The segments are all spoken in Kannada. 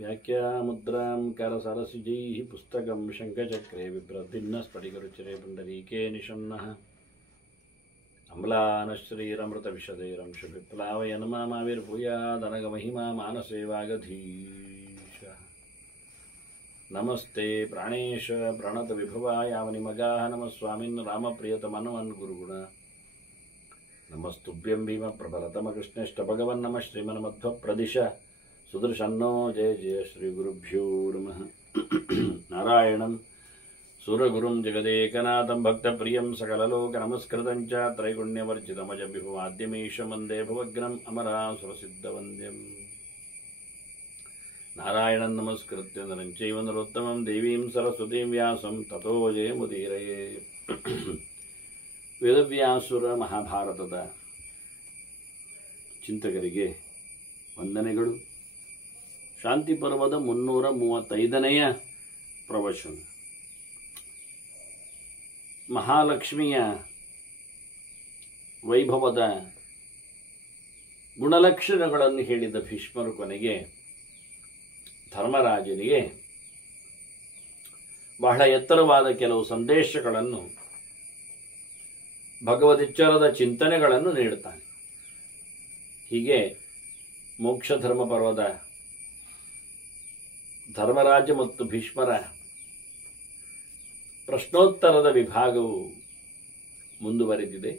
व्याख्यामुद्रां करसरसिजैः पुस्तकं शङ्खचक्रे बिभ्रद्भिन्नः स्फटिकरुचिरे पुण्डरीके निषण्णः अम्लानश्रीरमृतविशदैरंशुविप्लावयन् मामाविर्भूयादनगमहिमा मानसे वागधीशः। नमस्ते प्राणेश प्रणतविभवायावनिमगाः नमः स्वामिन् रामप्रियतमनवन् गुरुगुण नमस्तुभ्यं भीमप्रबलतमकृष्णेष्टभगवन्नमः श्रीमन्मध्वप्रदिश सुदर्शन्नो जय जय श्रीगुरुभ्यो नमः। नारायणं सुरगुरुं जगदेकनाथं भक्तप्रियं सकललोकनमस्कृतं च त्रैगुण्यवर्जितमजविभवाद्यमीशं वन्दे भवग्नम् अमरासुरसिद्धवन्द्यम्। नारायणं नमस्कृत्य नरं चैव नरोत्तमं देवीं सरस्वतीं व्यासं ततो जयमुदीरये। ವೇದವ್ಯಾಸುರ ಮಹಾಭಾರತದ ಚಿಂತಕರಿಗೆ ವಂದನೆಗಳು. ಶಾಂತಿ ಪರ್ವದ 335ನೆಯ ಪ್ರವಚನ. ಮಹಾಲಕ್ಷ್ಮಿಯ ವೈಭವದ ಗುಣಲಕ್ಷಣಗಳನ್ನು ಹೇಳಿದ ಭೀಷ್ಮರು ಕೊನೆಗೆ ಧರ್ಮರಾಜನಿಗೆ ಬಹಳ ಎತ್ತರವಾದ ಕೆಲವು ಸಂದೇಶಗಳನ್ನು, ಭಗವದಿಚ್ಚರದ ಚಿಂತನೆಗಳನ್ನು ನೀಡುತ್ತಾನೆ. ಹೀಗೆ ಮೋಕ್ಷ ಧರ್ಮ ಪರ್ವದ ಧರ್ಮರಾಜ ಮತ್ತು ಭೀಷ್ಮರ ಪ್ರಶ್ನೋತ್ತರದ ವಿಭಾಗವು ಮುಂದುವರೆದಿದೆ.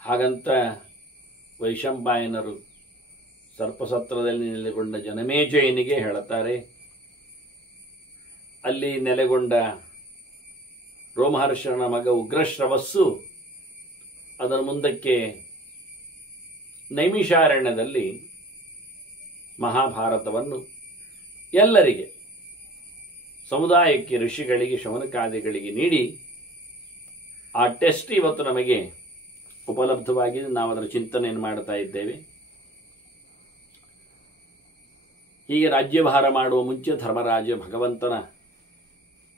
ಹಾಗಂತ ವೈಶಂಪಾಯನರು ಸರ್ಪಸತ್ರದಲ್ಲಿ ನೆಲೆಗೊಂಡ ಜನಮೇಜಯನಿಗೆ ಹೇಳುತ್ತಾರೆ, ಅಲ್ಲಿ ನೆಲೆಗೊಂಡ ರೋಮಹರ್ಷನ ಮಗ ಉಗ್ರಶ್ರವಸ್ಸು ಅದರ ಮುಂದಕ್ಕೆ ನೈಮಿಷಾರಣ್ಯದಲ್ಲಿ ಮಹಾಭಾರತವನ್ನು ಎಲ್ಲರಿಗೆ, ಸಮುದಾಯಕ್ಕೆ, ಋಷಿಗಳಿಗೆ, ಶೌನಕಾದಿಗಳಿಗೆ ನೀಡಿ ಆ ಟೆಸ್ಟ್ ಇವತ್ತು ನಮಗೆ ಉಪಲಬ್ಧವಾಗಿದೆ. ನಾವು ಅದರ ಚಿಂತನೆಯನ್ನು ಮಾಡ್ತಾ ಇದ್ದೇವೆ. ಹೀಗೆ ರಾಜ್ಯಭಾರ ಮಾಡುವ ಮುಂಚೆ ಧರ್ಮರಾಜ ಭಗವಂತನ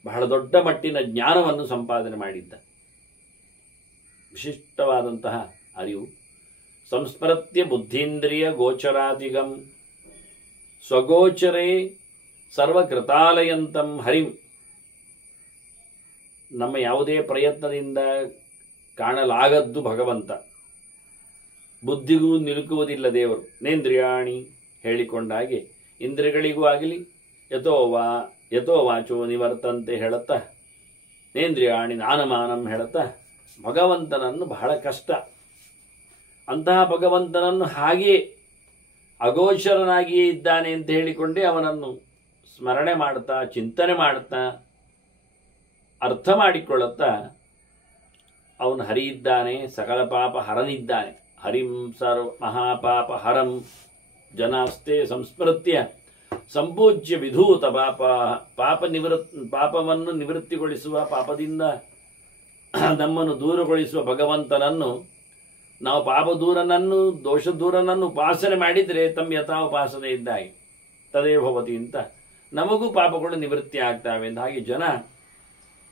ಬಹಳ ದೊಡ್ಡ ಮಟ್ಟಿನ ಜ್ಞಾನವನ್ನು ಸಂಪಾದನೆ ಮಾಡಿದ್ದ. ವಿಶಿಷ್ಟವಾದಂತಹ ಅರಿವು. ಸಂಸ್ಮೃತ್ಯ ಬುದ್ಧೀಂದ್ರಿಯ ಗೋಚರಾದಿಗಂ ಸ್ವಗೋಚರೇ ಸರ್ವಕೃತಾಲಯಂತಂ ಹರಿಂ. ನಮ್ಮ ಯಾವುದೇ ಪ್ರಯತ್ನದಿಂದ ಕಾಣಲಾಗದ್ದು ಭಗವಂತ. ಬುದ್ಧಿಗೂ ನಿಲುಕುವುದಿಲ್ಲ ದೇವರು. ನೇಂದ್ರಿಯಾಣಿ ಹೇಳಿಕೊಂಡ ಹಾಗೆ ಇಂದ್ರಿಯಗಳಿಗೂ ಆಗಲಿ ಯಥೋ ವಾಚೋ ನಿವರ್ತಂತೆ ಹೇಳುತ್ತಾ, ನೇಂದ್ರಿಯಾಣಿ ನಾನಮಾನಂ ಹೇಳುತ್ತಾ ಭಗವಂತನನ್ನು ಬಹಳ ಕಷ್ಟ. ಅಂತಹ ಭಗವಂತನನ್ನು ಹಾಗೆಯೇ ಅಗೋಚರನಾಗಿಯೇ ಇದ್ದಾನೆ ಅಂತ ಹೇಳಿಕೊಂಡೇ ಅವನನ್ನು ಸ್ಮರಣೆ ಮಾಡುತ್ತಾ, ಚಿಂತನೆ ಮಾಡುತ್ತಾ, ಅರ್ಥ ಮಾಡಿಕೊಳ್ಳುತ್ತಾ ಅವನು ಹರಿಯಿದ್ದಾನೆ, ಸಕಲ ಪಾಪ ಹರನಿದ್ದಾನೆ. ಹರಿಂ ಸರ್ವ ಮಹಾಪಾಪ ಹರಂ ಜನಾಸ್ತೆ ಸಂಸ್ಮೃತ್ಯ ಸಂಪೂಜ್ಯ ವಿಧೂತ ಪಾಪವನ್ನು ನಿವೃತ್ತಿಗೊಳಿಸುವ, ಪಾಪದಿಂದ ನಮ್ಮನ್ನು ದೂರಗೊಳಿಸುವ ಭಗವಂತನನ್ನು ನಾವು ಪಾಪದೂರನನ್ನು, ದೋಷದೂರನನ್ನು ಉಪಾಸನೆ ಮಾಡಿದರೆ ತಮ್ಮ ಯಥಾ ಉಪಾಸನೆ ಇದ್ದಾಗೆ ತದೇ ಭವತಿ ಅಂತ ನಮಗೂ ಪಾಪಗಳು ನಿವೃತ್ತಿ ಆಗ್ತವೆ ಅಂತ. ಹಾಗೆ ಜನ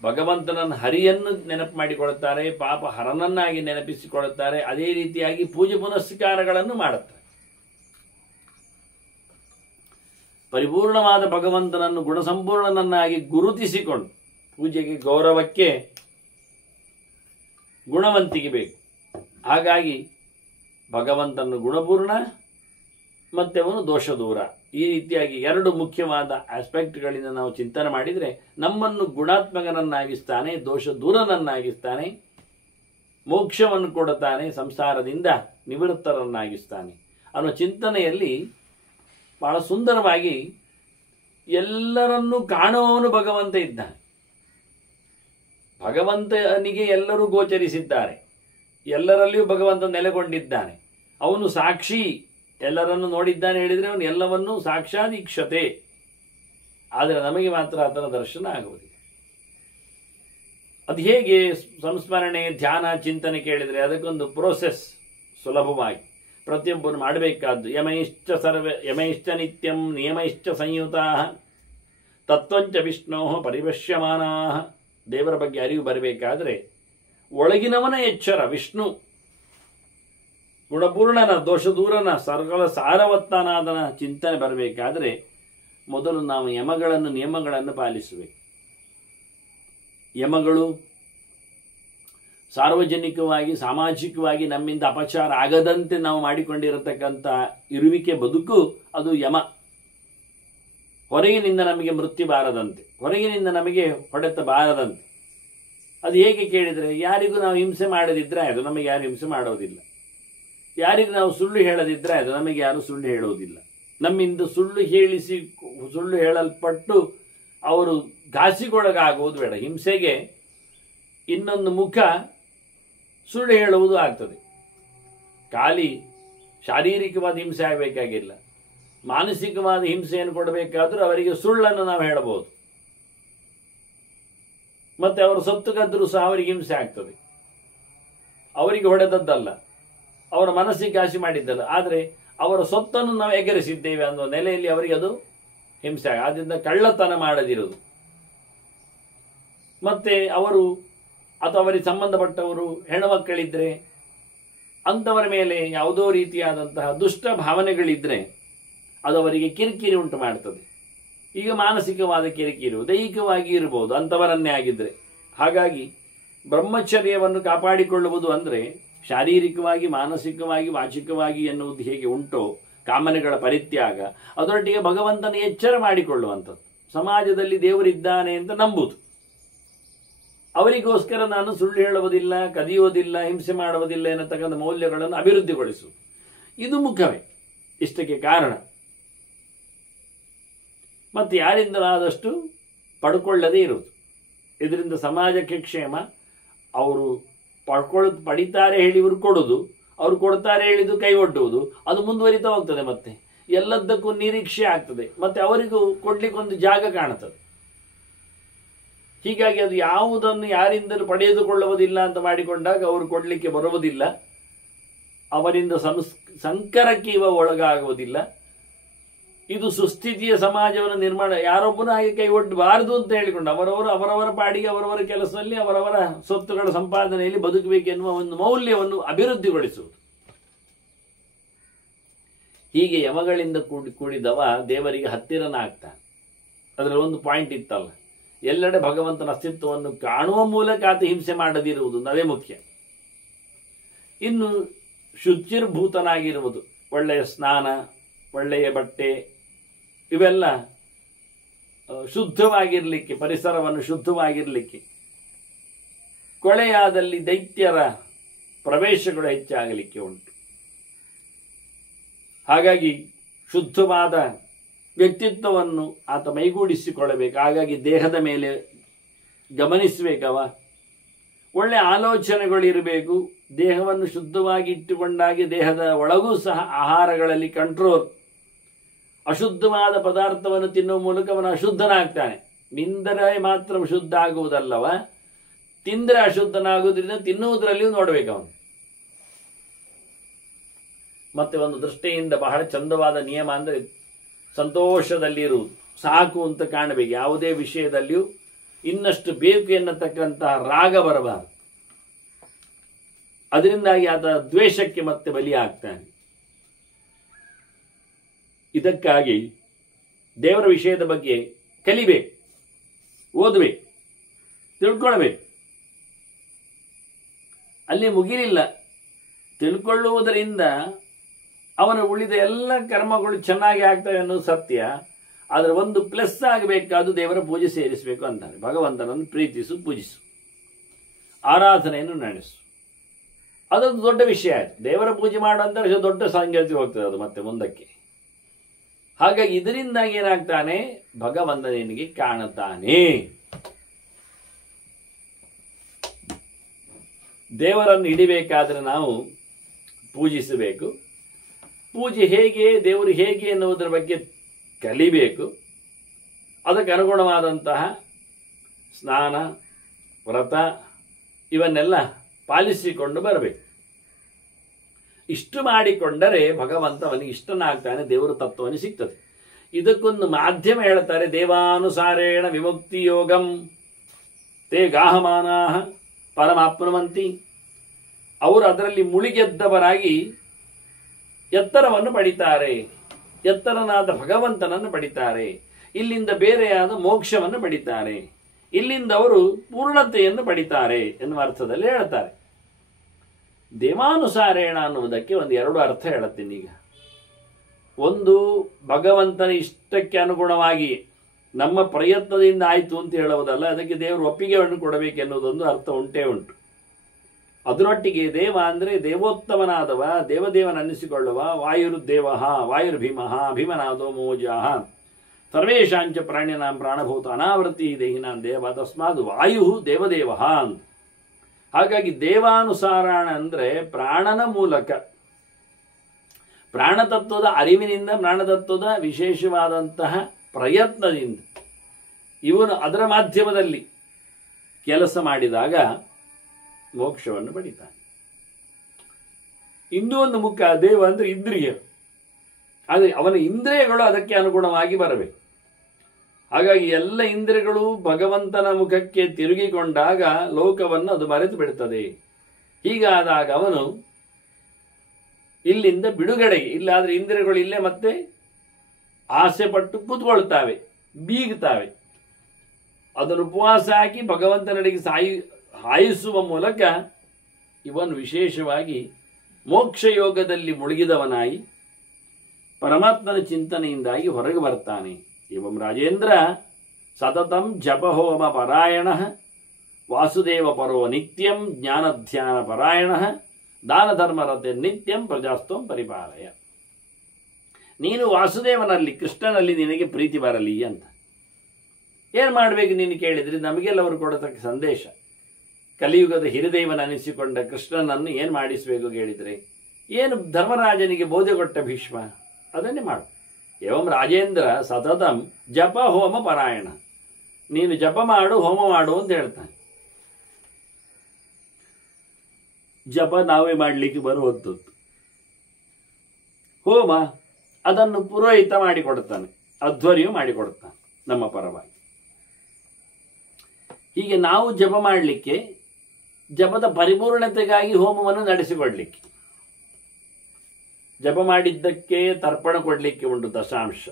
ಭಗವಂತನನ್ನು ಹರಿಯನ್ನು ನೆನಪು ಮಾಡಿಕೊಳ್ಳುತ್ತಾರೆ, ಪಾಪ ಹರನನ್ನಾಗಿ ನೆನಪಿಸಿಕೊಳ್ಳುತ್ತಾರೆ. ಅದೇ ರೀತಿಯಾಗಿ ಪೂಜೆ ಪುನಸ್ಕಾರಗಳನ್ನು ಮಾಡುತ್ತಾರೆ. ಪರಿಪೂರ್ಣವಾದ ಭಗವಂತನನ್ನು ಗುಣಸಂಪೂರ್ಣನನ್ನಾಗಿ ಗುರುತಿಸಿಕೊಂಡು, ಪೂಜೆಗೆ ಗೌರವಕ್ಕೆ ಗುಣವಂತಿಗೆ ಬೇಕು. ಹಾಗಾಗಿ ಭಗವಂತನು ಗುಣಪೂರ್ಣ ಮತ್ತೆ ಅವನು ದೋಷ ದೂರ. ಈ ರೀತಿಯಾಗಿ ಎರಡು ಮುಖ್ಯವಾದ ಆಸ್ಪೆಕ್ಟ್ಗಳಿಂದ ನಾವು ಚಿಂತನೆ ಮಾಡಿದರೆ ನಮ್ಮನ್ನು ಗುಣಾತ್ಮಕನನ್ನಾಗಿಸ್ತಾನೆ, ದೋಷ ದೂರನನ್ನಾಗಿಸ್ತಾನೆ, ಮೋಕ್ಷವನ್ನು ಕೊಡುತ್ತಾನೆ, ಸಂಸಾರದಿಂದ ನಿವೃತ್ತರನ್ನಾಗಿಸ್ತಾನೆ ಅನ್ನೋ ಚಿಂತನೆಯಲ್ಲಿ ಬಹಳ ಸುಂದರವಾಗಿ ಎಲ್ಲರನ್ನೂ ಕಾಣುವವನು ಭಗವಂತ ಇದ್ದಾನೆ. ಭಗವಂತನಿಗೆ ಎಲ್ಲರೂ ಗೋಚರಿಸಿದ್ದಾರೆ. ಎಲ್ಲರಲ್ಲಿಯೂ ಭಗವಂತ ನೆಲೆಗೊಂಡಿದ್ದಾನೆ. ಅವನು ಸಾಕ್ಷಿ, ಎಲ್ಲರನ್ನು ನೋಡಿದ್ದಾನೆ ಹೇಳಿದರೆ ಅವನು ಎಲ್ಲವನ್ನೂ ಸಾಕ್ಷಾದೀಕ್ಷತೆ. ಆದರೆ ನಮಗೆ ಮಾತ್ರ ಆತನ ದರ್ಶನ ಆಗುವುದಿಲ್ಲ. ಅದು ಹೇಗೆ? ಸಂಸ್ಮರಣೆ, ಧ್ಯಾನ, ಚಿಂತನೆ ಕೇಳಿದರೆ ಅದಕ್ಕೊಂದು ಪ್ರೋಸೆಸ್ ಸುಲಭವಾಗಿ ಪ್ರತಿಯೊಬ್ಬರು ಮಾಡಬೇಕಾದ್ದು. ಯಮೈಶ್ಚ ನಿತ್ಯಂ ನಿಯಮೈಶ್ಚ ಸಂಯುತಾ ತತ್ವಂಚ ವಿಷ್ಣೋ ಪರಿಪಶ್ಯಮಾನಾ. ದೇವರ ಬಗ್ಗೆ ಅರಿವು ಬರಬೇಕಾದ್ರೆ ಒಳಗಿನವನ ಎಚ್ಚರ ವಿಷ್ಣು, ಗುಣಪೂರ್ಣನ ದೋಷದೂರನ ಸರ್ಗಳ ಸಾರವತ್ತನಾದನ ಚಿಂತನೆ ಬರಬೇಕಾದ್ರೆ ಮೊದಲು ನಾವು ಯಮಗಳನ್ನು ನಿಯಮಗಳನ್ನು ಪಾಲಿಸಬೇಕು. ಯಮಗಳು ಸಾರ್ವಜನಿಕವಾಗಿ ಸಾಮಾಜಿಕವಾಗಿ ನಮ್ಮಿಂದ ಅಪಚಾರ ಆಗದಂತೆ ನಾವು ಮಾಡಿಕೊಂಡಿರತಕ್ಕಂಥ ಇರುವಿಕೆ ಬದುಕು ಅದು ಯಮ. ಹೊರಗಿನಿಂದ ನಮಗೆ ಮೃತ್ಯು ಬಾರದಂತೆ, ಹೊರಗಿನಿಂದ ನಮಗೆ ಹೊಡೆತ ಬಾರದಂತೆ. ಅದು ಹೇಗೆ ಕೇಳಿದರೆ, ಯಾರಿಗೂ ನಾವು ಹಿಂಸೆ ಮಾಡದಿದ್ದರೆ ಅದು ನಮಗೆ ಯಾರು ಹಿಂಸೆ ಮಾಡೋದಿಲ್ಲ. ಯಾರಿಗೂ ನಾವು ಸುಳ್ಳು ಹೇಳದಿದ್ದರೆ ಅದು ನಮಗೆ ಯಾರು ಸುಳ್ಳು ಹೇಳೋದಿಲ್ಲ. ನಮ್ಮಿಂದ ಸುಳ್ಳು ಹೇಳಲ್ಪಟ್ಟು ಅವರು ಘಾಸಿಗೊಳಗಾಗುವುದು ಬೇಡ. ಹಿಂಸೆಗೆ ಇನ್ನೊಂದು ಮುಖ ಸುಳ್ಳು ಹೇಳುವುದು ಆಗ್ತದೆ. ಖಾಲಿ ಶಾರೀರಿಕವಾದ ಹಿಂಸೆ ಆಗಬೇಕಾಗಿಲ್ಲ, ಮಾನಸಿಕವಾದ ಹಿಂಸೆಯನ್ನು ಕೊಡಬೇಕಾದ್ರೂ ಅವರಿಗೆ ಸುಳ್ಳನ್ನು ನಾವು ಹೇಳಬಹುದು. ಮತ್ತೆ ಅವರು ಸತ್ತು ಕದ್ದರೂ ಸಹ ಅವರಿಗೆ ಹಿಂಸೆ ಆಗ್ತದೆ. ಅವರಿಗೆ ಹೊಡೆದದ್ದಲ್ಲ, ಅವರ ಮನಸ್ಸಿಗೆ ಘಾಸಿ ಮಾಡಿದ್ದಲ್ಲ, ಆದರೆ ಅವರ ಸೊತ್ತನ್ನು ನಾವು ಎಗರಿಸಿದ್ದೇವೆ ಅನ್ನುವ ನೆಲೆಯಲ್ಲಿ ಅವರಿಗೆ ಅದು ಹಿಂಸೆ ಆಗ. ಆದ್ದರಿಂದ ಕಳ್ಳತನ ಮಾಡದಿರುವುದು, ಮತ್ತೆ ಅವರು ಅಥವಾ ಅವರಿಗೆ ಸಂಬಂಧಪಟ್ಟವರು ಹೆಣ್ಣುಮಕ್ಕಳಿದ್ರೆ ಅಂಥವರ ಮೇಲೆ ಯಾವುದೋ ರೀತಿಯಾದಂತಹ ದುಷ್ಟ ಭಾವನೆಗಳಿದ್ರೆ ಅದು ಅವರಿಗೆ ಕಿರಿಕಿರಿ ಉಂಟು ಮಾಡ್ತದೆ. ಈಗ ಮಾನಸಿಕವಾದ ಕಿರಿಕಿರಿ ದೈಹಿಕವಾಗಿ ಇರಬಹುದು ಅಂಥವರನ್ನೇ ಆಗಿದ್ರೆ. ಹಾಗಾಗಿ ಬ್ರಹ್ಮಚರ್ಯವನ್ನು ಕಾಪಾಡಿಕೊಳ್ಳುವುದು ಅಂದರೆ ಶಾರೀರಿಕವಾಗಿ, ಮಾನಸಿಕವಾಗಿ, ವಾಚಿಕವಾಗಿ ಎನ್ನುವುದು ಹೇಗೆ ಉಂಟೋ ಕಾಮನೆಗಳ ಪರಿತ್ಯಾಗ, ಅದರೊಟ್ಟಿಗೆ ಭಗವಂತನ ಎಚ್ಚರ ಮಾಡಿಕೊಳ್ಳುವಂಥದ್ದು. ಸಮಾಜದಲ್ಲಿ ದೇವರಿದ್ದಾನೆ ಅಂತ ನಂಬುದು. ಅವರಿಗೋಸ್ಕರ ನಾನು ಸುಳ್ಳು ಹೇಳುವುದಿಲ್ಲ, ಕದಿಯುವುದಿಲ್ಲ, ಹಿಂಸೆ ಮಾಡುವುದಿಲ್ಲ ಎನ್ನತಕ್ಕಂಥ ಮೌಲ್ಯಗಳನ್ನು ಅಭಿವೃದ್ಧಿಗೊಳಿಸುವುದು, ಇದು ಮುಖವೇ ಇಷ್ಟಕ್ಕೆ ಕಾರಣ. ಮತ್ತು ಯಾರಿಂದಲಾದಷ್ಟು ಪಡ್ಕೊಳ್ಳದೇ ಇರುವುದು. ಇದರಿಂದ ಸಮಾಜಕ್ಕೆ ಕ್ಷೇಮ. ಅವರು ಪಡಿತಾರೆ ಹೇಳಿ ಇವರು ಕೊಡುವುದು, ಅವರು ಕೊಡ್ತಾರೆ ಹೇಳಿದ್ದು ಕೈ ಒಡ್ಡುವುದು, ಅದು ಮುಂದುವರಿತಾ ಹೋಗ್ತದೆ. ಮತ್ತೆ ಎಲ್ಲದಕ್ಕೂ ನಿರೀಕ್ಷೆ ಆಗ್ತದೆ, ಮತ್ತೆ ಅವರಿಗೂ ಕೊಡ್ಲಿಕ್ಕೊಂದು ಜಾಗ ಕಾಣುತ್ತದೆ. ಹೀಗಾಗಿ ಅದು ಯಾವುದನ್ನು ಯಾರಿಂದಲೂ ಪಡೆದುಕೊಳ್ಳುವುದಿಲ್ಲ ಅಂತ ಮಾಡಿಕೊಂಡಾಗ ಅವರು ಕೊಡಲಿಕ್ಕೆ ಬರುವುದಿಲ್ಲ, ಅವರಿಂದ ಸಂಕರಕ್ಕೆ ಇವ ಒಳಗಾಗುವುದಿಲ್ಲ. ಇದು ಸುಸ್ಥಿತಿಯ ಸಮಾಜವನ್ನು ನಿರ್ಮಾಣ. ಯಾರೊಬ್ಬನು ಹಾಗೆ ಕೈ ಒಡ್ಡಬಾರದು ಅಂತ ಹೇಳಿಕೊಂಡು ಅವರವರ ಪಾಡಿಗೆ ಅವರವರ ಕೆಲಸದಲ್ಲಿ ಅವರವರ ಸೊತ್ತುಗಳ ಸಂಪಾದನೆಯಲ್ಲಿ ಬದುಕಬೇಕೆನ್ನುವ ಒಂದು ಮೌಲ್ಯವನ್ನು ಅಭಿವೃದ್ಧಿಗೊಳಿಸುವುದು. ಹೀಗೆ ಯಮಗಳಿಂದ ಕೂಡಿದವ ದೇವರಿಗೆ ಹತ್ತಿರನಾಗ್ತಾನೆ. ಅದರಲ್ಲಿ ಒಂದು ಪಾಯಿಂಟ್ ಇತ್ತಲ್ಲ, ಎಲ್ಲೆಡೆ ಭಗವಂತನ ಅಸ್ತಿತ್ವವನ್ನು ಕಾಣುವ ಮೂಲಕ ಆತ ಹಿಂಸೆ ಮಾಡದಿರುವುದು, ಅದೇ ಮುಖ್ಯ. ಇನ್ನು ಶುಚಿರ್ಭೂತನಾಗಿರುವುದು, ಒಳ್ಳೆಯ ಸ್ನಾನ, ಒಳ್ಳೆಯ ಬಟ್ಟೆ, ಇವೆಲ್ಲ ಶುದ್ಧವಾಗಿರಲಿಕ್ಕೆ, ಪರಿಸರವನ್ನು ಶುದ್ಧವಾಗಿರಲಿಕ್ಕೆ. ಕೊಳೆಯಾದಲ್ಲಿ ದೈತ್ಯರ ಪ್ರವೇಶಗಳು ಹೆಚ್ಚಾಗಲಿಕ್ಕೆ ಉಂಟು. ಹಾಗಾಗಿ ಶುದ್ಧವಾದ ವ್ಯಕ್ತಿತ್ವವನ್ನು ಆತ ಮೈಗೂಡಿಸಿಕೊಳ್ಳಬೇಕು. ಹಾಗಾಗಿ ದೇಹದ ಮೇಲೆ ಗಮನಿಸಬೇಕವ. ಒಳ್ಳೆಯ ಆಲೋಚನೆಗಳಿರಬೇಕು. ದೇಹವನ್ನು ಶುದ್ಧವಾಗಿ ಇಟ್ಟುಕೊಂಡಾಗಿ ದೇಹದ ಒಳಗೂ ಸಹ ಆಹಾರಗಳಲ್ಲಿ ಕಂಟ್ರೋಲ್. ಅಶುದ್ಧವಾದ ಪದಾರ್ಥವನ್ನು ತಿನ್ನುವ ಮೂಲಕ ಅವನು ಅಶುದ್ಧನಾಗ್ತಾನೆ. ಮಿಂದರೆ ಮಾತ್ರ ಶುದ್ಧ ಆಗುವುದಲ್ಲವ, ತಿಂದರೆ ಅಶುದ್ಧನಾಗುವುದರಿಂದ ತಿನ್ನುವುದರಲ್ಲಿಯೂ ನೋಡಬೇಕು ಅವನು. ಮತ್ತೆ ಒಂದು ದೃಷ್ಟಿಯಿಂದ ಬಹಳ ಚಂದವಾದ ನಿಯಮ ಅಂದರೆ ಸಂತೋಷದಲ್ಲಿ ಇರುವುದು ಸಾಕು ಅಂತ ಕಾಣಬೇಕು. ಯಾವುದೇ ವಿಷಯದಲ್ಲಿಯೂ ಇನ್ನಷ್ಟು ಬೇಕು ಎನ್ನತಕ್ಕಂತಹ ರಾಗ ಬರಬಾರದು. ಅದರಿಂದಾಗಿ ಆತ ದ್ವೇಷಕ್ಕೆ ಮತ್ತೆ ಬಲಿಯಾಗ್ತಾನೆ. ಇದಕ್ಕಾಗಿ ದೇವರ ವಿಷಯದ ಬಗ್ಗೆ ಕಲಿಬೇಕು, ಓದಬೇಕು, ತಿಳ್ಕೊಳ್ಬೇಕು. ಅಲ್ಲಿ ಮುಗಿಲಿಲ್ಲ. ತಿಳ್ಕೊಳ್ಳುವುದರಿಂದ ಅವನ ಉಳಿದ ಎಲ್ಲ ಕರ್ಮಗಳು ಚೆನ್ನಾಗಿ ಆಗ್ತವೆ ಅನ್ನೋದು ಸತ್ಯ. ಆದರೆ ಒಂದು ಪ್ಲಸ್ ಆಗಬೇಕಾದ್ದು ದೇವರ ಪೂಜೆ ಸೇರಿಸಬೇಕು ಅಂತಾನೆ. ಭಗವಂತನನ್ನು ಪ್ರೀತಿಸು, ಪೂಜಿಸು, ಆರಾಧನೆಯನ್ನು ನಡೆಸು. ಅದೊಂದು ದೊಡ್ಡ ವಿಷಯ ಆಯಿತು. ದೇವರ ಪೂಜೆ ಮಾಡುವಂತ ದೊಡ್ಡ ಸಂಗತಿ ಹೋಗ್ತದೆ ಅದು ಮತ್ತೆ ಮುಂದಕ್ಕೆ. ಹಾಗಾಗಿ ಇದರಿಂದಾಗಿ ಏನಾಗ್ತಾನೆ, ಭಗವಂತ ನಿನಗೆ ಕಾಣುತ್ತಾನೆ. ದೇವರನ್ನು ಹಿಡಿಬೇಕಾದ್ರೆ ನಾವು ಪೂಜಿಸಬೇಕು. ಪೂಜೆ ಹೇಗೆ, ದೇವರು ಹೇಗೆ ಎನ್ನುವುದರ ಬಗ್ಗೆ ಕಲಿಬೇಕು. ಅದಕ್ಕೆ ಅನುಗುಣವಾದಂತಹ ಸ್ನಾನ, ವ್ರತ ಇವನ್ನೆಲ್ಲ ಪಾಲಿಸಿಕೊಂಡು ಬರಬೇಕು. ಇಷ್ಟು ಮಾಡಿಕೊಂಡರೆ ಭಗವಂತ ಅವನಿಗೆ ಇಷ್ಟನಾಗ್ತಾನೆ, ದೇವರ ತತ್ವವನ್ನು ಸಿಗ್ತದೆ. ಇದಕ್ಕೊಂದು ಮಾಧ್ಯಮ ಹೇಳ್ತಾರೆ, ದೇವಾನುಸಾರೇಣ ವಿಮುಕ್ತಿ ಯೋಗಂ ತೇ ಗಾಹಮಾನಾಹ ಪರಮಾಪ್ನುವಂತಿ. ಅವರು ಅದರಲ್ಲಿ ಮುಳುಗೆದ್ದವರಾಗಿ ಎತ್ತರವನ್ನು ಪಡಿತಾರೆ, ಎತ್ತರನಾದ ಭಗವಂತನನ್ನು ಪಡಿತಾರೆ, ಇಲ್ಲಿಂದ ಬೇರೆಯಾದ ಮೋಕ್ಷವನ್ನು ಪಡಿತಾರೆ, ಇಲ್ಲಿಂದ ಅವರು ಪೂರ್ಣತೆಯನ್ನು ಪಡಿತಾರೆ ಎನ್ನುವ ಅರ್ಥದಲ್ಲಿ ಹೇಳ್ತಾರೆ. ದೇವಾನುಸಾರೇಣ ಅನ್ನುವುದಕ್ಕೆ ಒಂದು ಎರಡು ಅರ್ಥ ಹೇಳುತ್ತೀನಿ ಈಗ. ಒಂದು, ಭಗವಂತನ ಇಷ್ಟಕ್ಕೆ ಅನುಗುಣವಾಗಿ ನಮ್ಮ ಪ್ರಯತ್ನದಿಂದ ಆಯಿತು ಅಂತ ಹೇಳುವುದಲ್ಲ, ಅದಕ್ಕೆ ದೇವರು ಒಪ್ಪಿಗೆಯನ್ನು ಕೊಡಬೇಕೆನ್ನುವುದೊಂದು ಅರ್ಥ ಉಂಟೇ ಉಂಟು. ಅದರೊಟ್ಟಿಗೆ ದೇವ ಅಂದರೆ ದೇವೋತ್ತಮನಾದವ, ದೇವದೇವನನ್ನಿಸಿಕೊಳ್ಳುವ, ವಾಯುರ್ದೇವ ವಾಯುರ್ಭೀಮಃ ಭೀಮನಾದೋ ಮೋಜಾಹ ಸರ್ವೇಶಾಂಚ ಪ್ರಾಣ್ಯನಾಂ ಪ್ರಾಣಭೂತ ಅನಾವೃತ್ತಿ ದೇಹಿನಾಂ ದೇವ ತಸ್ಮಾದ್ ವಾಯು ದೇವದೇವ ಅಂತ. ಹಾಗಾಗಿ ದೇವಾನುಸಾರಾಣ ಅಂದರೆ ಪ್ರಾಣನ ಮೂಲಕ, ಪ್ರಾಣತತ್ವದ ಅರಿವಿನಿಂದ, ಪ್ರಾಣತತ್ವದ ವಿಶೇಷವಾದಂತಹ ಪ್ರಯತ್ನದಿಂದ ಇವನು ಅದರ ಮಾಧ್ಯಮದಲ್ಲಿ ಕೆಲಸ ಮಾಡಿದಾಗ ಮೋಕ್ಷವನ್ನು ಪಡಿತಾನೆ. ಇನ್ನೂ ಒಂದು ಮುಖ ದೇವ ಅಂದರೆ ಇಂದ್ರಿಯ, ಆದರೆ ಅವನ ಇಂದ್ರಿಯಗಳು ಅದಕ್ಕೆ ಅನುಗುಣವಾಗಿ ಬರಬೇಕು. ಹಾಗಾಗಿ ಎಲ್ಲ ಇಂದ್ರಿಯಗಳು ಭಗವಂತನ ಮುಖಕ್ಕೆ ತಿರುಗಿಕೊಂಡಾಗ ಲೋಕವನ್ನು ಅದು ಮರೆತು ಬಿಡುತ್ತದೆ. ಹೀಗಾದಾಗ ಅವನು ಇಲ್ಲಿಂದ ಬಿಡುಗಡೆಗೆ, ಇಲ್ಲಾದ್ರೆ ಇಂದ್ರಿಯಗಳು ಇಲ್ಲೇ ಮತ್ತೆ ಆಸೆ ಪಟ್ಟು ಕೂತ್ಕೊಳ್ತಾವೆ, ಬೀಗುತ್ತಾವೆ. ಅದನ್ನು ಉಪವಾಸ ಹಾಕಿ ಭಗವಂತನಡೆಗೆ ಹಾಯಿಸುವ ಮೂಲಕ ಇವನು ವಿಶೇಷವಾಗಿ ಮೋಕ್ಷ ಯೋಗದಲ್ಲಿ ಮುಳುಗಿದವನಾಗಿ ಪರಮಾತ್ಮನ ಚಿಂತನೆಯಿಂದಾಗಿ ಹೊರಗೆ ಬರ್ತಾನೆ. ಇವಂ ರಾಜೇಂದ್ರ ಸತತಂ ಜಪಹೋಮ ಪರಾಯಣ ವಾಸುದೇವ ಪರೋ ನಿತ್ಯಂ ಜ್ಞಾನಧ್ಯಾನ ಪರಾಯಣ ದಾನ ಧರ್ಮರತೆ ನಿತ್ಯಂ ಪ್ರಜಾಸ್ತೋಂ ಪರಿಪಾಲಯ. ನೀನು ವಾಸುದೇವನಲ್ಲಿ, ಕೃಷ್ಣನಲ್ಲಿ ನಿನಗೆ ಪ್ರೀತಿ ಬರಲಿ ಅಂತ ಏನು ಮಾಡಬೇಕು ನೀನು ಕೇಳಿದರೆ, ನಮಗೆಲ್ಲವರು ಕೊಡತಕ್ಕ ಸಂದೇಶ, ಕಲಿಯುಗದ ಹಿರಿದೈವನ ಅನಿಸಿಕೊಂಡ ಕೃಷ್ಣನನ್ನು ಏನು ಮಾಡಿಸಬೇಕು ಕೇಳಿದರೆ, ಏನು ಧರ್ಮರಾಜನಿಗೆ ಬೋಧೆ ಕೊಟ್ಟ ಭೀಷ್ಮ ಅದನ್ನೇ ಮಾಡು. ಏವಂ ರಾಜೇಂದ್ರ ಸತತಂ ಜಪ ಹೋಮ ಪರಾಯಣ, ನೀನು ಜಪ ಮಾಡು, ಹೋಮ ಮಾಡು ಅಂತ ಹೇಳ್ತಾನೆ. ಜಪ ನಾವೇ ಮಾಡಲಿಕ್ಕೆ ಬರುವಂಥದ್ದು, ಹೋಮ ಅದನ್ನು ಪುರೋಹಿತ ಮಾಡಿಕೊಡ್ತಾನೆ, ಅಧ್ವರ್ಯು ಮಾಡಿಕೊಡ್ತಾನೆ ನಮ್ಮ ಪರವಾಗಿ. ಹೀಗೆ ನಾವು ಜಪ ಮಾಡಲಿಕ್ಕೆ, ಜಪದ ಪರಿಪೂರ್ಣತೆಗಾಗಿ ಹೋಮವನ್ನು ನಡೆಸಿಕೊಡ್ಲಿಕ್ಕೆ, ಜಪ ಮಾಡಿದ್ದಕ್ಕೆ ತರ್ಪಣ ಕೊಡಲಿಕ್ಕೆ ಉಂಟು ದಶಾಂಶ.